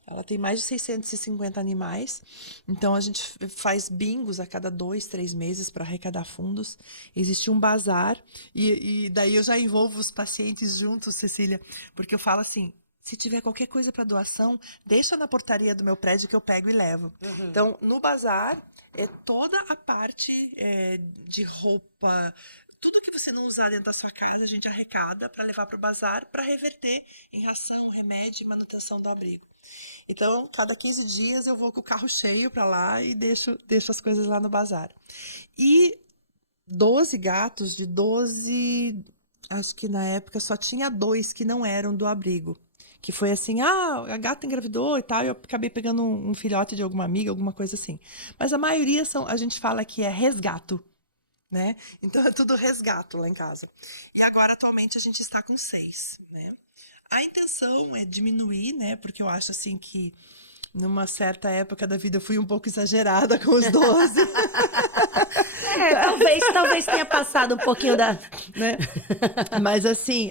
ela tem mais de 650 animais. Então, a gente faz bingos a cada 2, 3 meses para arrecadar fundos. Existe um bazar. E daí eu já envolvo os pacientes juntos, Cecília, porque eu falo assim, se tiver qualquer coisa para doação, deixa na portaria do meu prédio que eu pego e levo. Então, no bazar, toda a parte de roupa, tudo que você não usar dentro da sua casa, a gente arrecada para levar para o bazar para reverter em ração, remédio e manutenção do abrigo. Então, cada 15 dias eu vou com o carro cheio para lá e deixo as coisas lá no bazar. E 12 gatos de 12, acho que na época só tinha 2 que não eram do abrigo. Que foi assim, a gata engravidou e tal, e eu acabei pegando um filhote de alguma amiga, alguma coisa assim. Mas a maioria a gente fala que é resgato, né? Então é tudo resgato lá em casa. E agora, atualmente, a gente está com 6, né? A intenção é diminuir, né? Porque eu acho assim que numa certa época da vida eu fui um pouco exagerada com os 12. Talvez tenha passado um pouquinho da... Né? Mas assim,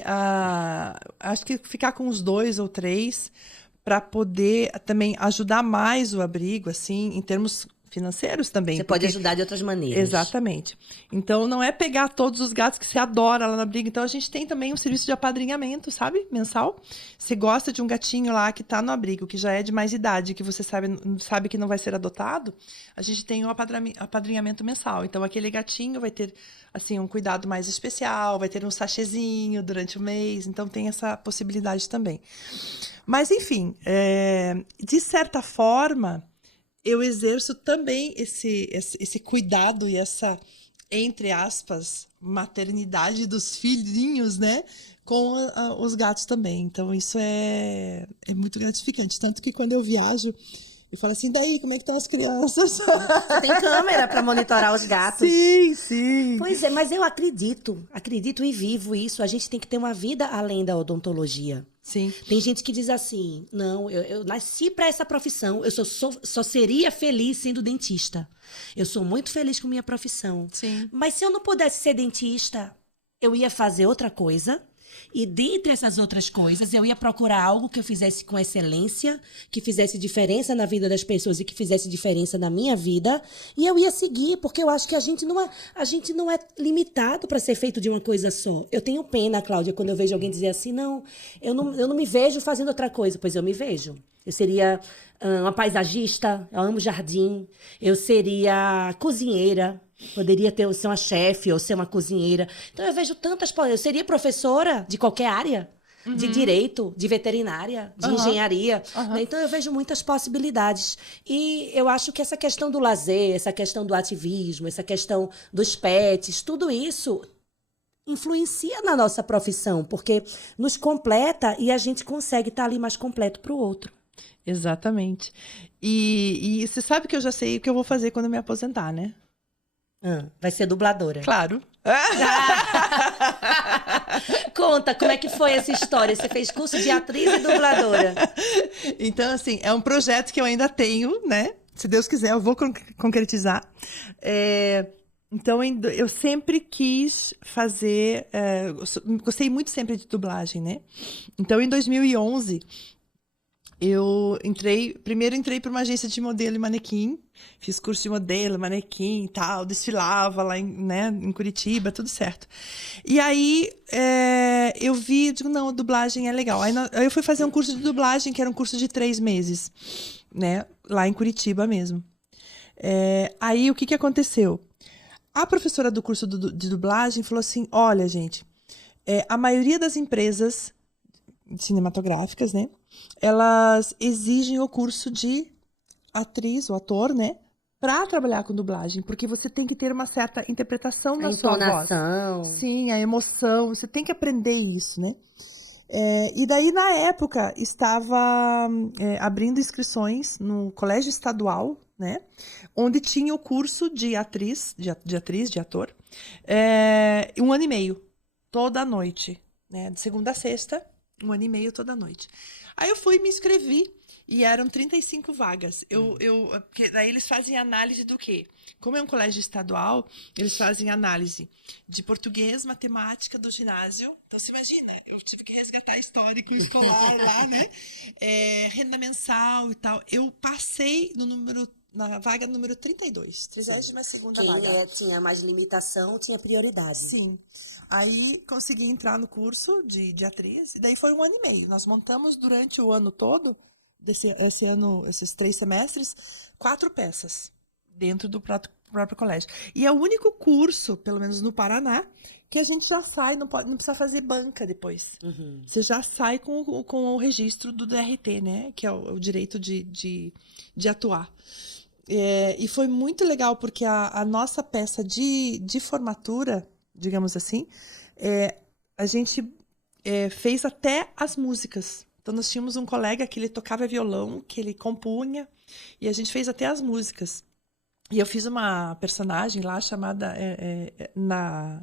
acho que ficar com uns 2 ou 3 para poder também ajudar mais o abrigo, assim, em termos financeiros também. Você pode ajudar de outras maneiras. Exatamente. Então, não é pegar todos os gatos que você adora lá no abrigo. Então, a gente tem também um serviço de apadrinhamento, sabe? Mensal. Você gosta de um gatinho lá que tá no abrigo, que já é de mais idade, que você sabe que não vai ser adotado, a gente tem um apadrinhamento mensal. Então, aquele gatinho vai ter, assim, um cuidado mais especial, vai ter um sachêzinho durante o mês. Então, tem essa possibilidade também. Mas, enfim, de certa forma, eu exerço também esse cuidado e essa, entre aspas, maternidade dos filhinhos, né? Com os gatos também. Então, isso é muito gratificante. Tanto que quando eu viajo, eu falo assim, daí, como é que estão as crianças? Você tem câmera para monitorar os gatos. Sim, sim. Pois é, mas eu acredito e vivo isso. A gente tem que ter uma vida além da odontologia. Sim. Tem gente que diz assim, não, eu nasci para essa profissão, eu só seria feliz sendo dentista. Eu sou muito feliz com minha profissão. Sim. Mas se eu não pudesse ser dentista, eu ia fazer outra coisa. E dentre essas outras coisas, eu ia procurar algo que eu fizesse com excelência, que fizesse diferença na vida das pessoas e que fizesse diferença na minha vida. E eu ia seguir, porque eu acho que a gente não é limitado para ser feito de uma coisa só. Eu tenho pena, Cláudia, quando eu vejo alguém dizer assim, não, eu não me vejo fazendo outra coisa. Pois eu me vejo. Eu seria uma paisagista, eu amo jardim, eu seria cozinheira. Poderia ser uma chefe ou ser uma cozinheira. Então, eu vejo tantas... Eu seria professora de qualquer área. De direito, de veterinária, de engenharia. Né? Então, eu vejo muitas possibilidades. E eu acho que essa questão do lazer, essa questão do ativismo, essa questão dos pets, tudo isso influencia na nossa profissão. Porque nos completa e a gente consegue estar ali mais completo para o outro. Exatamente. E você sabe que eu já sei o que eu vou fazer quando eu me aposentar, né? Vai ser dubladora. Claro. Conta, como é que foi essa história? Você fez curso de atriz e dubladora. Então, assim, é um projeto que eu ainda tenho, né? Se Deus quiser, eu vou concretizar. Então, eu sempre quis fazer... gostei muito sempre de dublagem, né? Então, em 2011... Primeiro entrei para uma agência de modelo e manequim, fiz curso de modelo, manequim e tal, desfilava lá em Curitiba, tudo certo. E aí eu digo, não, a dublagem é legal. Aí eu fui fazer um curso de dublagem, que era um curso de 3 meses, né, lá em Curitiba mesmo. Aí o que aconteceu? A professora do curso de dublagem falou assim, olha, gente, a maioria das empresas cinematográficas, né? Elas exigem o curso de atriz ou ator, né? Para trabalhar com dublagem, porque você tem que ter uma certa interpretação na sua voz. A entonação. Sim, a emoção, você tem que aprender isso, né? E daí, na época, estava abrindo inscrições no colégio estadual, né? Onde tinha o curso de atriz, de ator, 1 ano e meio, toda noite, né? De segunda a sexta, 1 ano e meio toda noite. Aí eu fui e me inscrevi e eram 35 vagas. Porque daí eles fazem análise do quê? Como é um colégio estadual, eles fazem análise de português, matemática do ginásio. Então, você imagina, eu tive que resgatar histórico escolar lá, né? Renda mensal e tal. Eu passei na vaga número 32, 32ª vaga. Quem tinha mais limitação tinha prioridade. Sim. Aí consegui entrar no curso de atriz, e daí foi 1 ano e meio. Nós montamos durante o ano todo, esses 3 semestres, 4 peças dentro do próprio colégio. E é o único curso, pelo menos no Paraná, que a gente já sai, não precisa fazer banca depois. Você já sai com o registro do DRT, né? Que é o direito de atuar. E foi muito legal, porque a nossa peça de formatura, digamos assim, a gente fez até as músicas. Então, nós tínhamos um colega que ele tocava violão, que ele compunha, e a gente fez até as músicas. E eu fiz uma personagem lá chamada,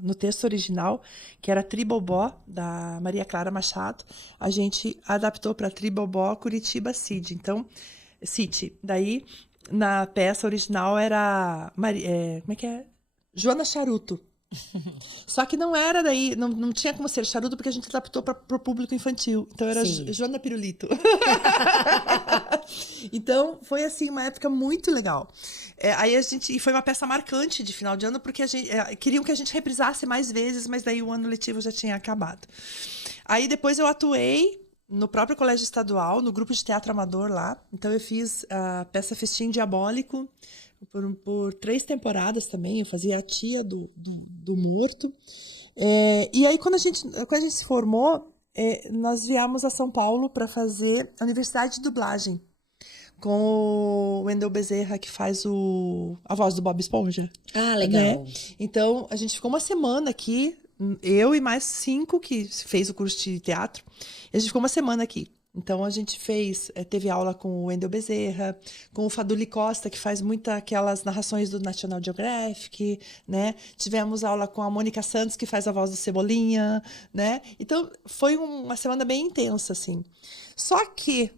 no texto original, que era Tribobó, da Maria Clara Machado. A gente adaptou para Tribobó Curitiba City. Então, City. Daí, na peça original era... como é que é? Joana Charuto. Só que não era daí, não tinha como ser charuto, porque a gente adaptou para o público infantil. Então era Joana Pirulito. Então, foi assim, uma época muito legal. Aí e foi uma peça marcante de final de ano, porque queriam que a gente reprisasse mais vezes, mas daí o ano letivo já tinha acabado. Aí depois eu atuei no próprio colégio estadual, no grupo de teatro amador lá. Então eu fiz a peça Festim Diabólico por 3 temporadas também. Eu fazia a tia do morto. E aí quando a gente se formou, nós viemos a São Paulo para fazer a Universidade de Dublagem com o Wendel Bezerra, que faz a voz do Bob Esponja. Ah, legal. Né? Então a gente ficou uma semana aqui, eu e mais 5 que fez o curso de teatro. E a gente ficou uma semana aqui. Então a gente teve aula com o Wendel Bezerra, com o Faduli Costa, que faz aquelas narrações do National Geographic, né? Tivemos aula com a Mônica Santos, que faz a voz do Cebolinha, né? Então foi uma semana bem intensa, assim. Só que,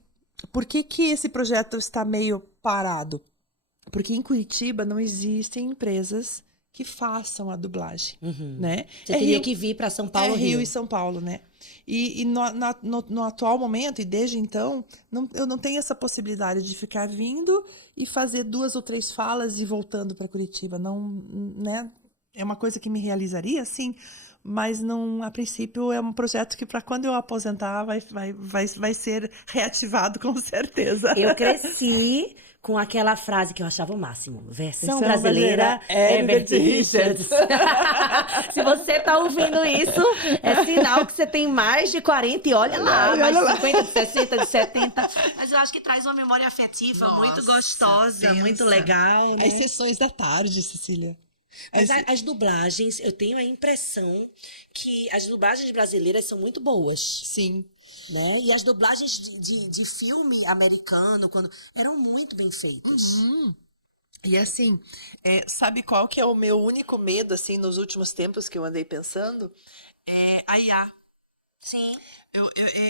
por que esse projeto está meio parado? Porque em Curitiba não existem empresas que façam a dublagem, né? Você teria que vir para São Paulo, Rio e São Paulo, né? E no atual momento, e desde então, eu não tenho essa possibilidade de ficar vindo e fazer 2 ou 3 falas e voltando para Curitiba. Não, né? É uma coisa que me realizaria, sim, mas não, a princípio é um projeto que para quando eu aposentar vai ser reativado com certeza. Eu cresci com aquela frase que eu achava o máximo. Versão brasileira, Herbert Richards. Se você tá ouvindo isso, é sinal que você tem mais de 40 e olha lá, mais de 50, de 60, de 70. Mas eu acho que traz uma memória afetiva muito gostosa, muito legal, né? As sessões da tarde, Cecília. Mas as dublagens, eu tenho a impressão que as dublagens brasileiras são muito boas. Sim. Né? E as dublagens de filme americano eram muito bem feitas. E assim, sabe qual que é o meu único medo, assim, nos últimos tempos que eu andei pensando? É a IA. Sim.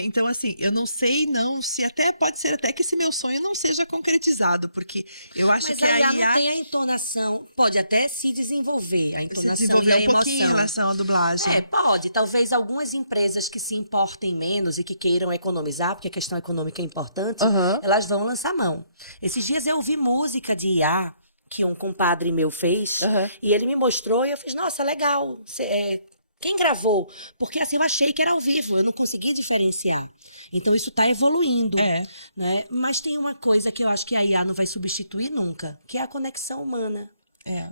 Então, assim, eu não sei se pode ser até que esse meu sonho não seja concretizado, porque eu acho que a IA não tem a entonação, pode até se desenvolver a entonação se e a desenvolver emoção. pouquinho em relação à dublagem. Pode. Talvez algumas empresas que se importem menos e que queiram economizar, porque a questão econômica é importante, elas vão lançar mão. Esses dias eu ouvi música de IA que um compadre meu fez, e ele me mostrou e eu fiz, nossa, legal, quem gravou? Porque assim, eu achei que era ao vivo, eu não consegui diferenciar. Então isso está evoluindo, né? Mas tem uma coisa que eu acho que a IA não vai substituir nunca, que é a conexão humana.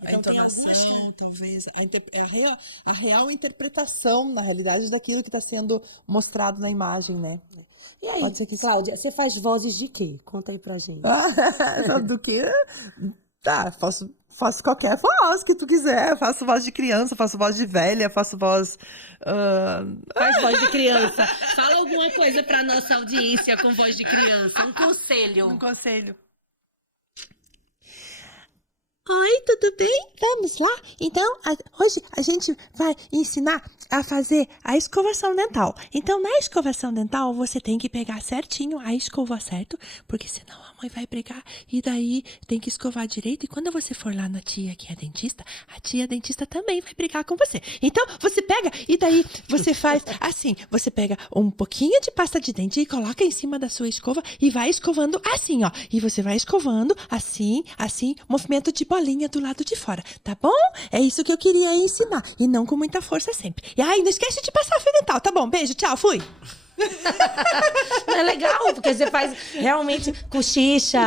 A entonação, talvez, a real interpretação, na realidade, daquilo que está sendo mostrado na imagem, né? E aí, pode ser que... Cláudia, você faz vozes de quê? Conta aí pra gente. Do quê? Tá, faço qualquer voz que tu quiser. Faço voz de criança, faço voz de velha, faço voz... Faz voz de criança. Fala alguma coisa pra nossa audiência com voz de criança. Um conselho. Oi, tudo bem? Vamos lá? Então, hoje a gente vai ensinar a fazer a escovação dental. Então, na escovação dental, você tem que pegar certinho a escova, certo? Porque senão a mãe vai brigar e daí tem que escovar direito. E quando você for lá na tia que é dentista, a tia dentista também vai brigar com você. Então, você pega e daí você faz assim. Você pega um pouquinho de pasta de dente e coloca em cima da sua escova e vai escovando assim, ó. E você vai escovando assim, movimento de bolinha do lado de fora, tá bom? É isso que eu queria ensinar. E não com muita força sempre. E não esquece de passar fio dental, tá bom? Beijo, tchau, fui! É legal, porque você faz realmente cochicha,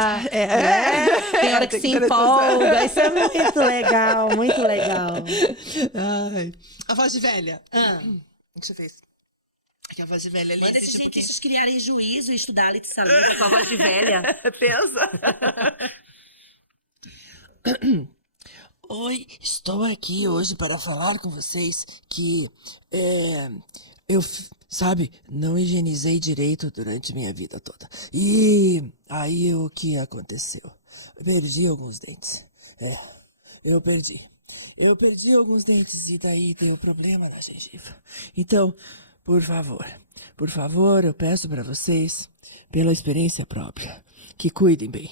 tem hora que se empolga. Isso é muito legal, muito legal. A voz de velha. Deixa eu ver. A voz de velha Manda esses cientistas criarem juízo e estudar a saliva com a voz de velha. Pensa. Oi, estou aqui hoje para falar com vocês que eu, não higienizei direito durante minha vida toda. E aí o que aconteceu? Perdi alguns dentes. Eu perdi. Eu perdi alguns dentes e daí deu problema na gengiva. Então, por favor, eu peço para vocês, pela experiência própria, que cuidem bem.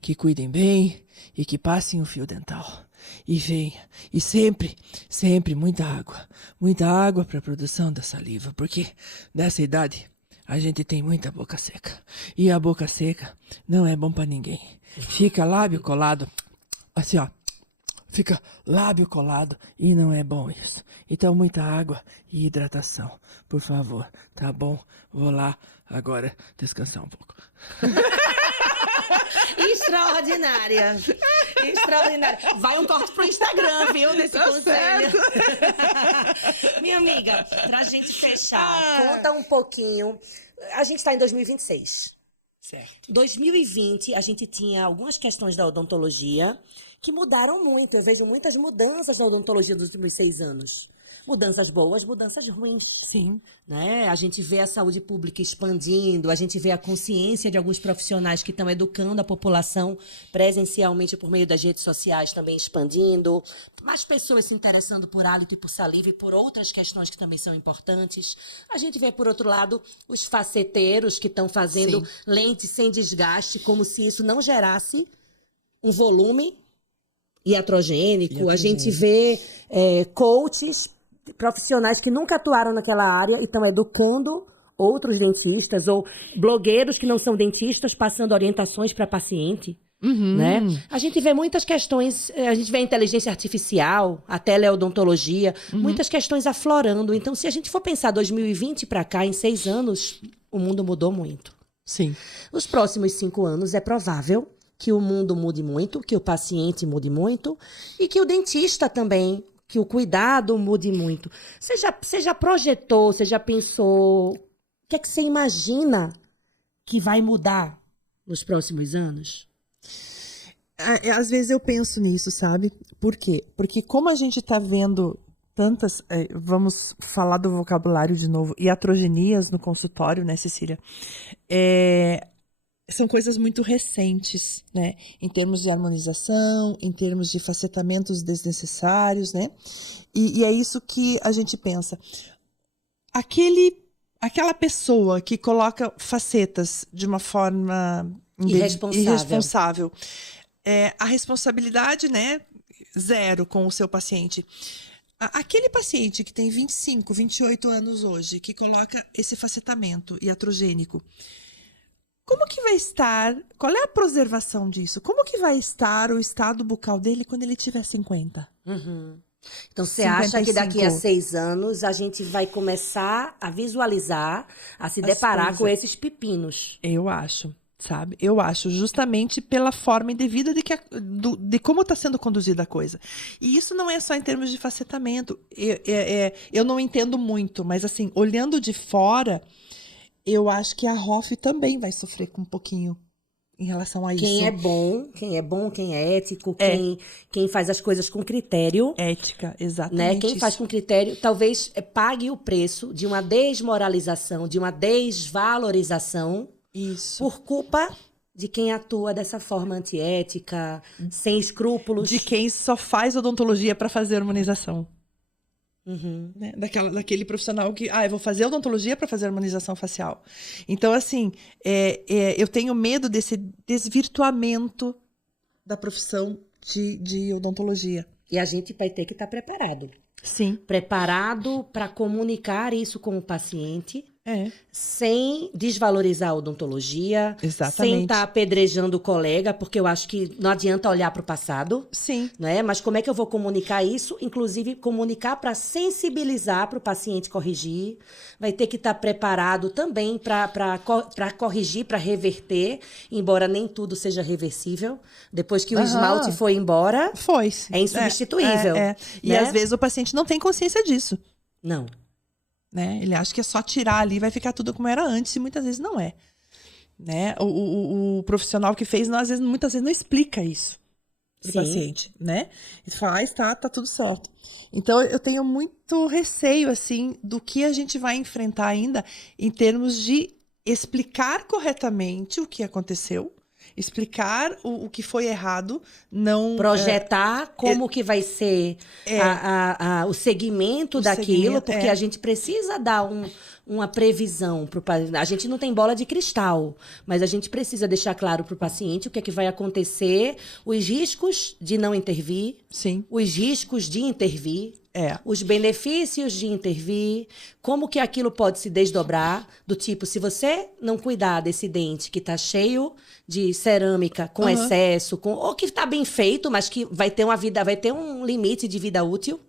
Que cuidem bem e que passem o fio dental. E venha. E sempre, sempre muita água. Muita água para a produção da saliva. Porque nessa idade a gente tem muita boca seca. E a boca seca não é bom pra ninguém. Fica lábio colado, assim, ó. Fica lábio colado e não é bom isso. Então, muita água e hidratação, por favor, tá bom? Vou lá agora descansar um pouco. Extraordinária. Extraordinária. Vai um corte pro Instagram, viu, desse conselho. Minha amiga, pra gente fechar, conta um pouquinho. A gente tá em 2026. Certo. 2020, a gente tinha algumas questões da odontologia que mudaram muito. Eu vejo muitas mudanças na odontologia dos últimos 6 anos. Mudanças boas, mudanças ruins. Sim. Né? A gente vê a saúde pública expandindo, a gente vê a consciência de alguns profissionais que estão educando a população presencialmente por meio das redes sociais também expandindo, mais pessoas se interessando por hálito e por saliva e por outras questões que também são importantes. A gente vê, por outro lado, os faceteiros que estão fazendo Sim. lentes sem desgaste, como se isso não gerasse um volume iatrogênico. A gente vê coaches, profissionais que nunca atuaram naquela área e estão educando outros dentistas, ou blogueiros que não são dentistas passando orientações para paciente. Né? A gente vê muitas questões, a gente vê a inteligência artificial, a teleodontologia, muitas questões aflorando. Então, se a gente for pensar 2020 para cá, em 6 anos, o mundo mudou muito. Sim. Nos próximos 5 anos, é provável que o mundo mude muito, que o paciente mude muito e que o dentista também, que o cuidado mude muito. Você já projetou, você já pensou, o que é que você imagina que vai mudar nos próximos anos? Às vezes eu penso nisso, sabe? Por quê? Porque como a gente tá vendo tantas, vamos falar do vocabulário de novo, iatrogenias no consultório, né, Cecília? São coisas muito recentes, né? Em termos de harmonização, em termos de facetamentos desnecessários, né? E é isso que a gente pensa. Aquela pessoa que coloca facetas de uma forma irresponsável, a responsabilidade, né? 0 com o seu paciente. Aquele paciente que tem 25, 28 anos hoje, que coloca esse facetamento iatrogênico, como que vai estar, qual é a preservação disso? Como que vai estar o estado bucal dele quando ele tiver 50? Então, você acha que daqui a 6 anos a gente vai começar a visualizar, a se deparar com esses pepinos? Eu acho, sabe? Eu acho, justamente pela forma indevida de como está sendo conduzida a coisa. E isso não é só em termos de facetamento. Eu não entendo muito, mas assim, olhando de fora, eu acho que a Hoff também vai sofrer com um pouquinho em relação a isso. Quem é bom, quem é ético, quem faz as coisas com critério. Ética, exatamente. Né? Quem faz com critério, talvez pague o preço de uma desmoralização, de uma desvalorização. Isso. Por culpa de quem atua dessa forma antiética, sem escrúpulos. De quem só faz odontologia para fazer harmonização. Né? Daquele profissional que, eu vou fazer odontologia para fazer harmonização facial. Então, assim, eu tenho medo desse desvirtuamento da profissão de odontologia. E a gente vai ter que estar preparado. Sim. Preparado para comunicar isso com o paciente, sem desvalorizar a odontologia, Exatamente. sem estar apedrejando o colega, porque eu acho que não adianta olhar para o passado. Sim. Né? Mas como é que eu vou comunicar isso? Inclusive, comunicar para sensibilizar para o paciente corrigir. Vai ter que estar preparado também para corrigir, para reverter, embora nem tudo seja reversível. Depois que o esmalte foi embora, é insubstituível. E né? às vezes o paciente não tem consciência disso. Não. Né? Ele acha que é só tirar ali e vai ficar tudo como era antes, e muitas vezes não é. Né? O profissional que fez, muitas vezes não explica isso para o paciente. Né? Ele fala, tá tudo certo. Então, eu tenho muito receio, assim, do que a gente vai enfrentar ainda em termos de explicar corretamente o que aconteceu, explicar o que foi errado, não... Projetar como que vai ser o segmento daquilo, porque a gente precisa dar uma previsão para o paciente. A gente não tem bola de cristal, mas a gente precisa deixar claro para o paciente o que é que vai acontecer, os riscos de não intervir, Sim. os riscos de intervir, Os benefícios de intervir, como que aquilo pode se desdobrar, do tipo, se você não cuidar desse dente que tá cheio de cerâmica com excesso, ou que tá bem feito, mas que vai ter um limite de vida útil,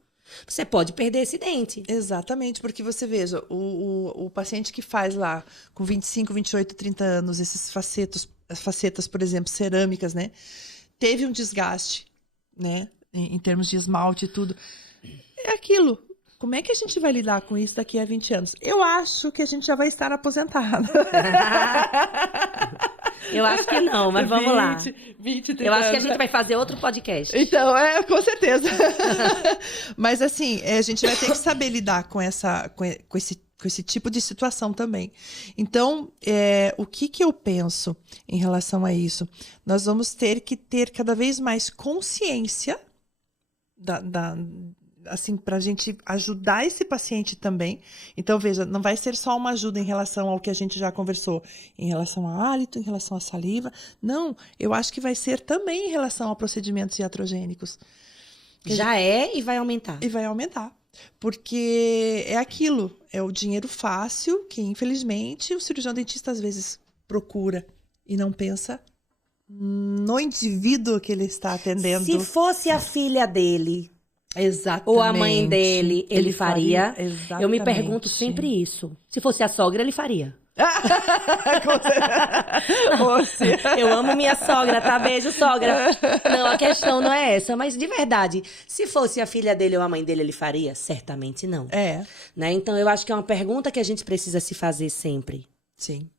você pode perder esse dente. Exatamente, porque você veja, o paciente que faz lá com 25, 28, 30 anos, esses facetas, por exemplo, cerâmicas, né? Teve um desgaste, né? Em termos de esmalte e tudo. É aquilo. Como é que a gente vai lidar com isso daqui a 20 anos? Eu acho que a gente já vai estar aposentado. Eu acho que não, mas vamos lá. 20, 30 Eu acho que a anos. gente vai fazer outro podcast. Então, com certeza. Mas assim, a gente vai ter que saber lidar com esse tipo de situação também. Então, o que eu penso em relação a isso? Nós vamos ter que ter cada vez mais consciência assim, para a gente ajudar esse paciente também. Então, veja, não vai ser só uma ajuda em relação ao que a gente já conversou, em relação a hálito, em relação à saliva. Não, eu acho que vai ser também em relação a procedimentos iatrogênicos. Já e vai aumentar. E vai aumentar. Porque é aquilo, é o dinheiro fácil que, infelizmente, o cirurgião dentista às vezes procura e não pensa no indivíduo que ele está atendendo. Se fosse a filha dele, exatamente, ou a mãe dele, ele faria. Exatamente. Eu me pergunto sempre isso. Se fosse a sogra, ele faria. Eu amo minha sogra, tá? Beijo, sogra. Não, a questão não é essa, mas de verdade, se fosse a filha dele ou a mãe dele, ele faria? Certamente não. Né? Então, eu acho que é uma pergunta que a gente precisa se fazer sempre. Sim.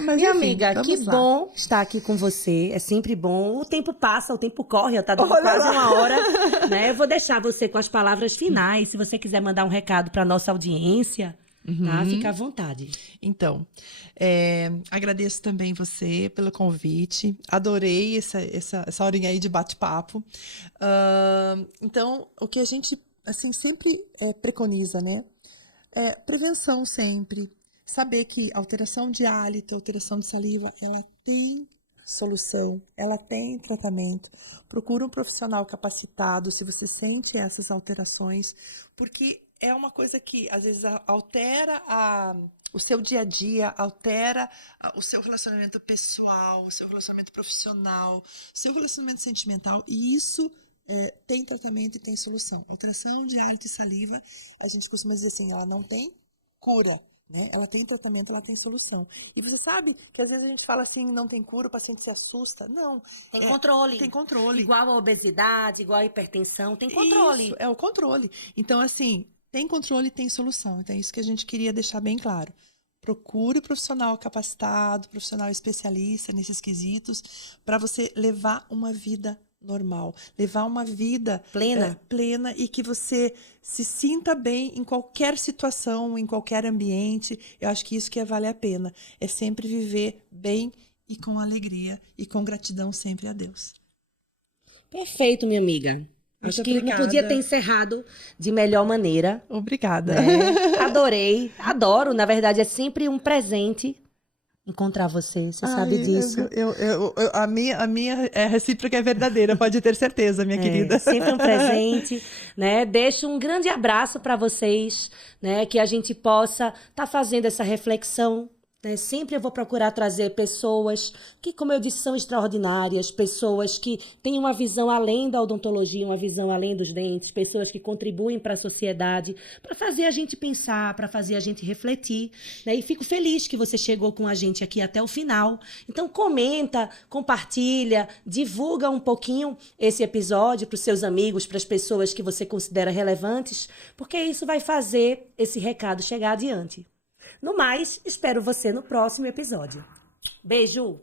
Mas, minha amiga, que bom estar aqui com você. É sempre bom. O tempo passa, o tempo corre. Tá dando quase uma hora. Né? Eu vou deixar você com as palavras finais. Se você quiser mandar um recado para nossa audiência, tá? Fica à vontade. Então, agradeço também você pelo convite. Adorei essa horinha aí de bate-papo. Então, o que a gente assim, sempre preconiza, né? Prevenção sempre. Saber que alteração de hálito, alteração de saliva, ela tem solução, ela tem tratamento. Procura um profissional capacitado se você sente essas alterações, porque é uma coisa que, às vezes, altera o seu dia a dia, altera o seu relacionamento pessoal, o seu relacionamento profissional, o seu relacionamento sentimental, e isso tem tratamento e tem solução. Alteração de hálito e saliva, a gente costuma dizer assim, ela não tem cura, né? Ela tem tratamento, ela tem solução. E você sabe que às vezes a gente fala assim, não tem cura, o paciente se assusta. Não. Tem controle. Tem controle. Igual a obesidade, igual a hipertensão, tem controle. Isso, é o controle. Então, assim, tem controle e tem solução. Então, é isso que a gente queria deixar bem claro. Procure o profissional capacitado, profissional especialista nesses quesitos, para você levar uma vida normal, levar uma vida plena e que você se sinta bem em qualquer situação, em qualquer ambiente. Eu acho que isso que vale a pena. É sempre viver bem e com alegria e com gratidão sempre a Deus. Perfeito, minha amiga. Acho que não podia ter encerrado de melhor maneira. Obrigada. Adorei, adoro. Na verdade, é sempre um presente encontrar você, você sabe disso. A minha recíproca é verdadeira, pode ter certeza, minha querida. Sempre um presente, né? Deixo um grande abraço para vocês, né? Que a gente possa estar fazendo essa reflexão. Né? Sempre eu vou procurar trazer pessoas que, como eu disse, são extraordinárias, pessoas que têm uma visão além da odontologia, uma visão além dos dentes, pessoas que contribuem para a sociedade, para fazer a gente pensar, para fazer a gente refletir. Né? E fico feliz que você chegou com a gente aqui até o final. Então comenta, compartilha, divulga um pouquinho esse episódio para os seus amigos, para as pessoas que você considera relevantes, porque isso vai fazer esse recado chegar adiante. No mais, espero você no próximo episódio. Beijo!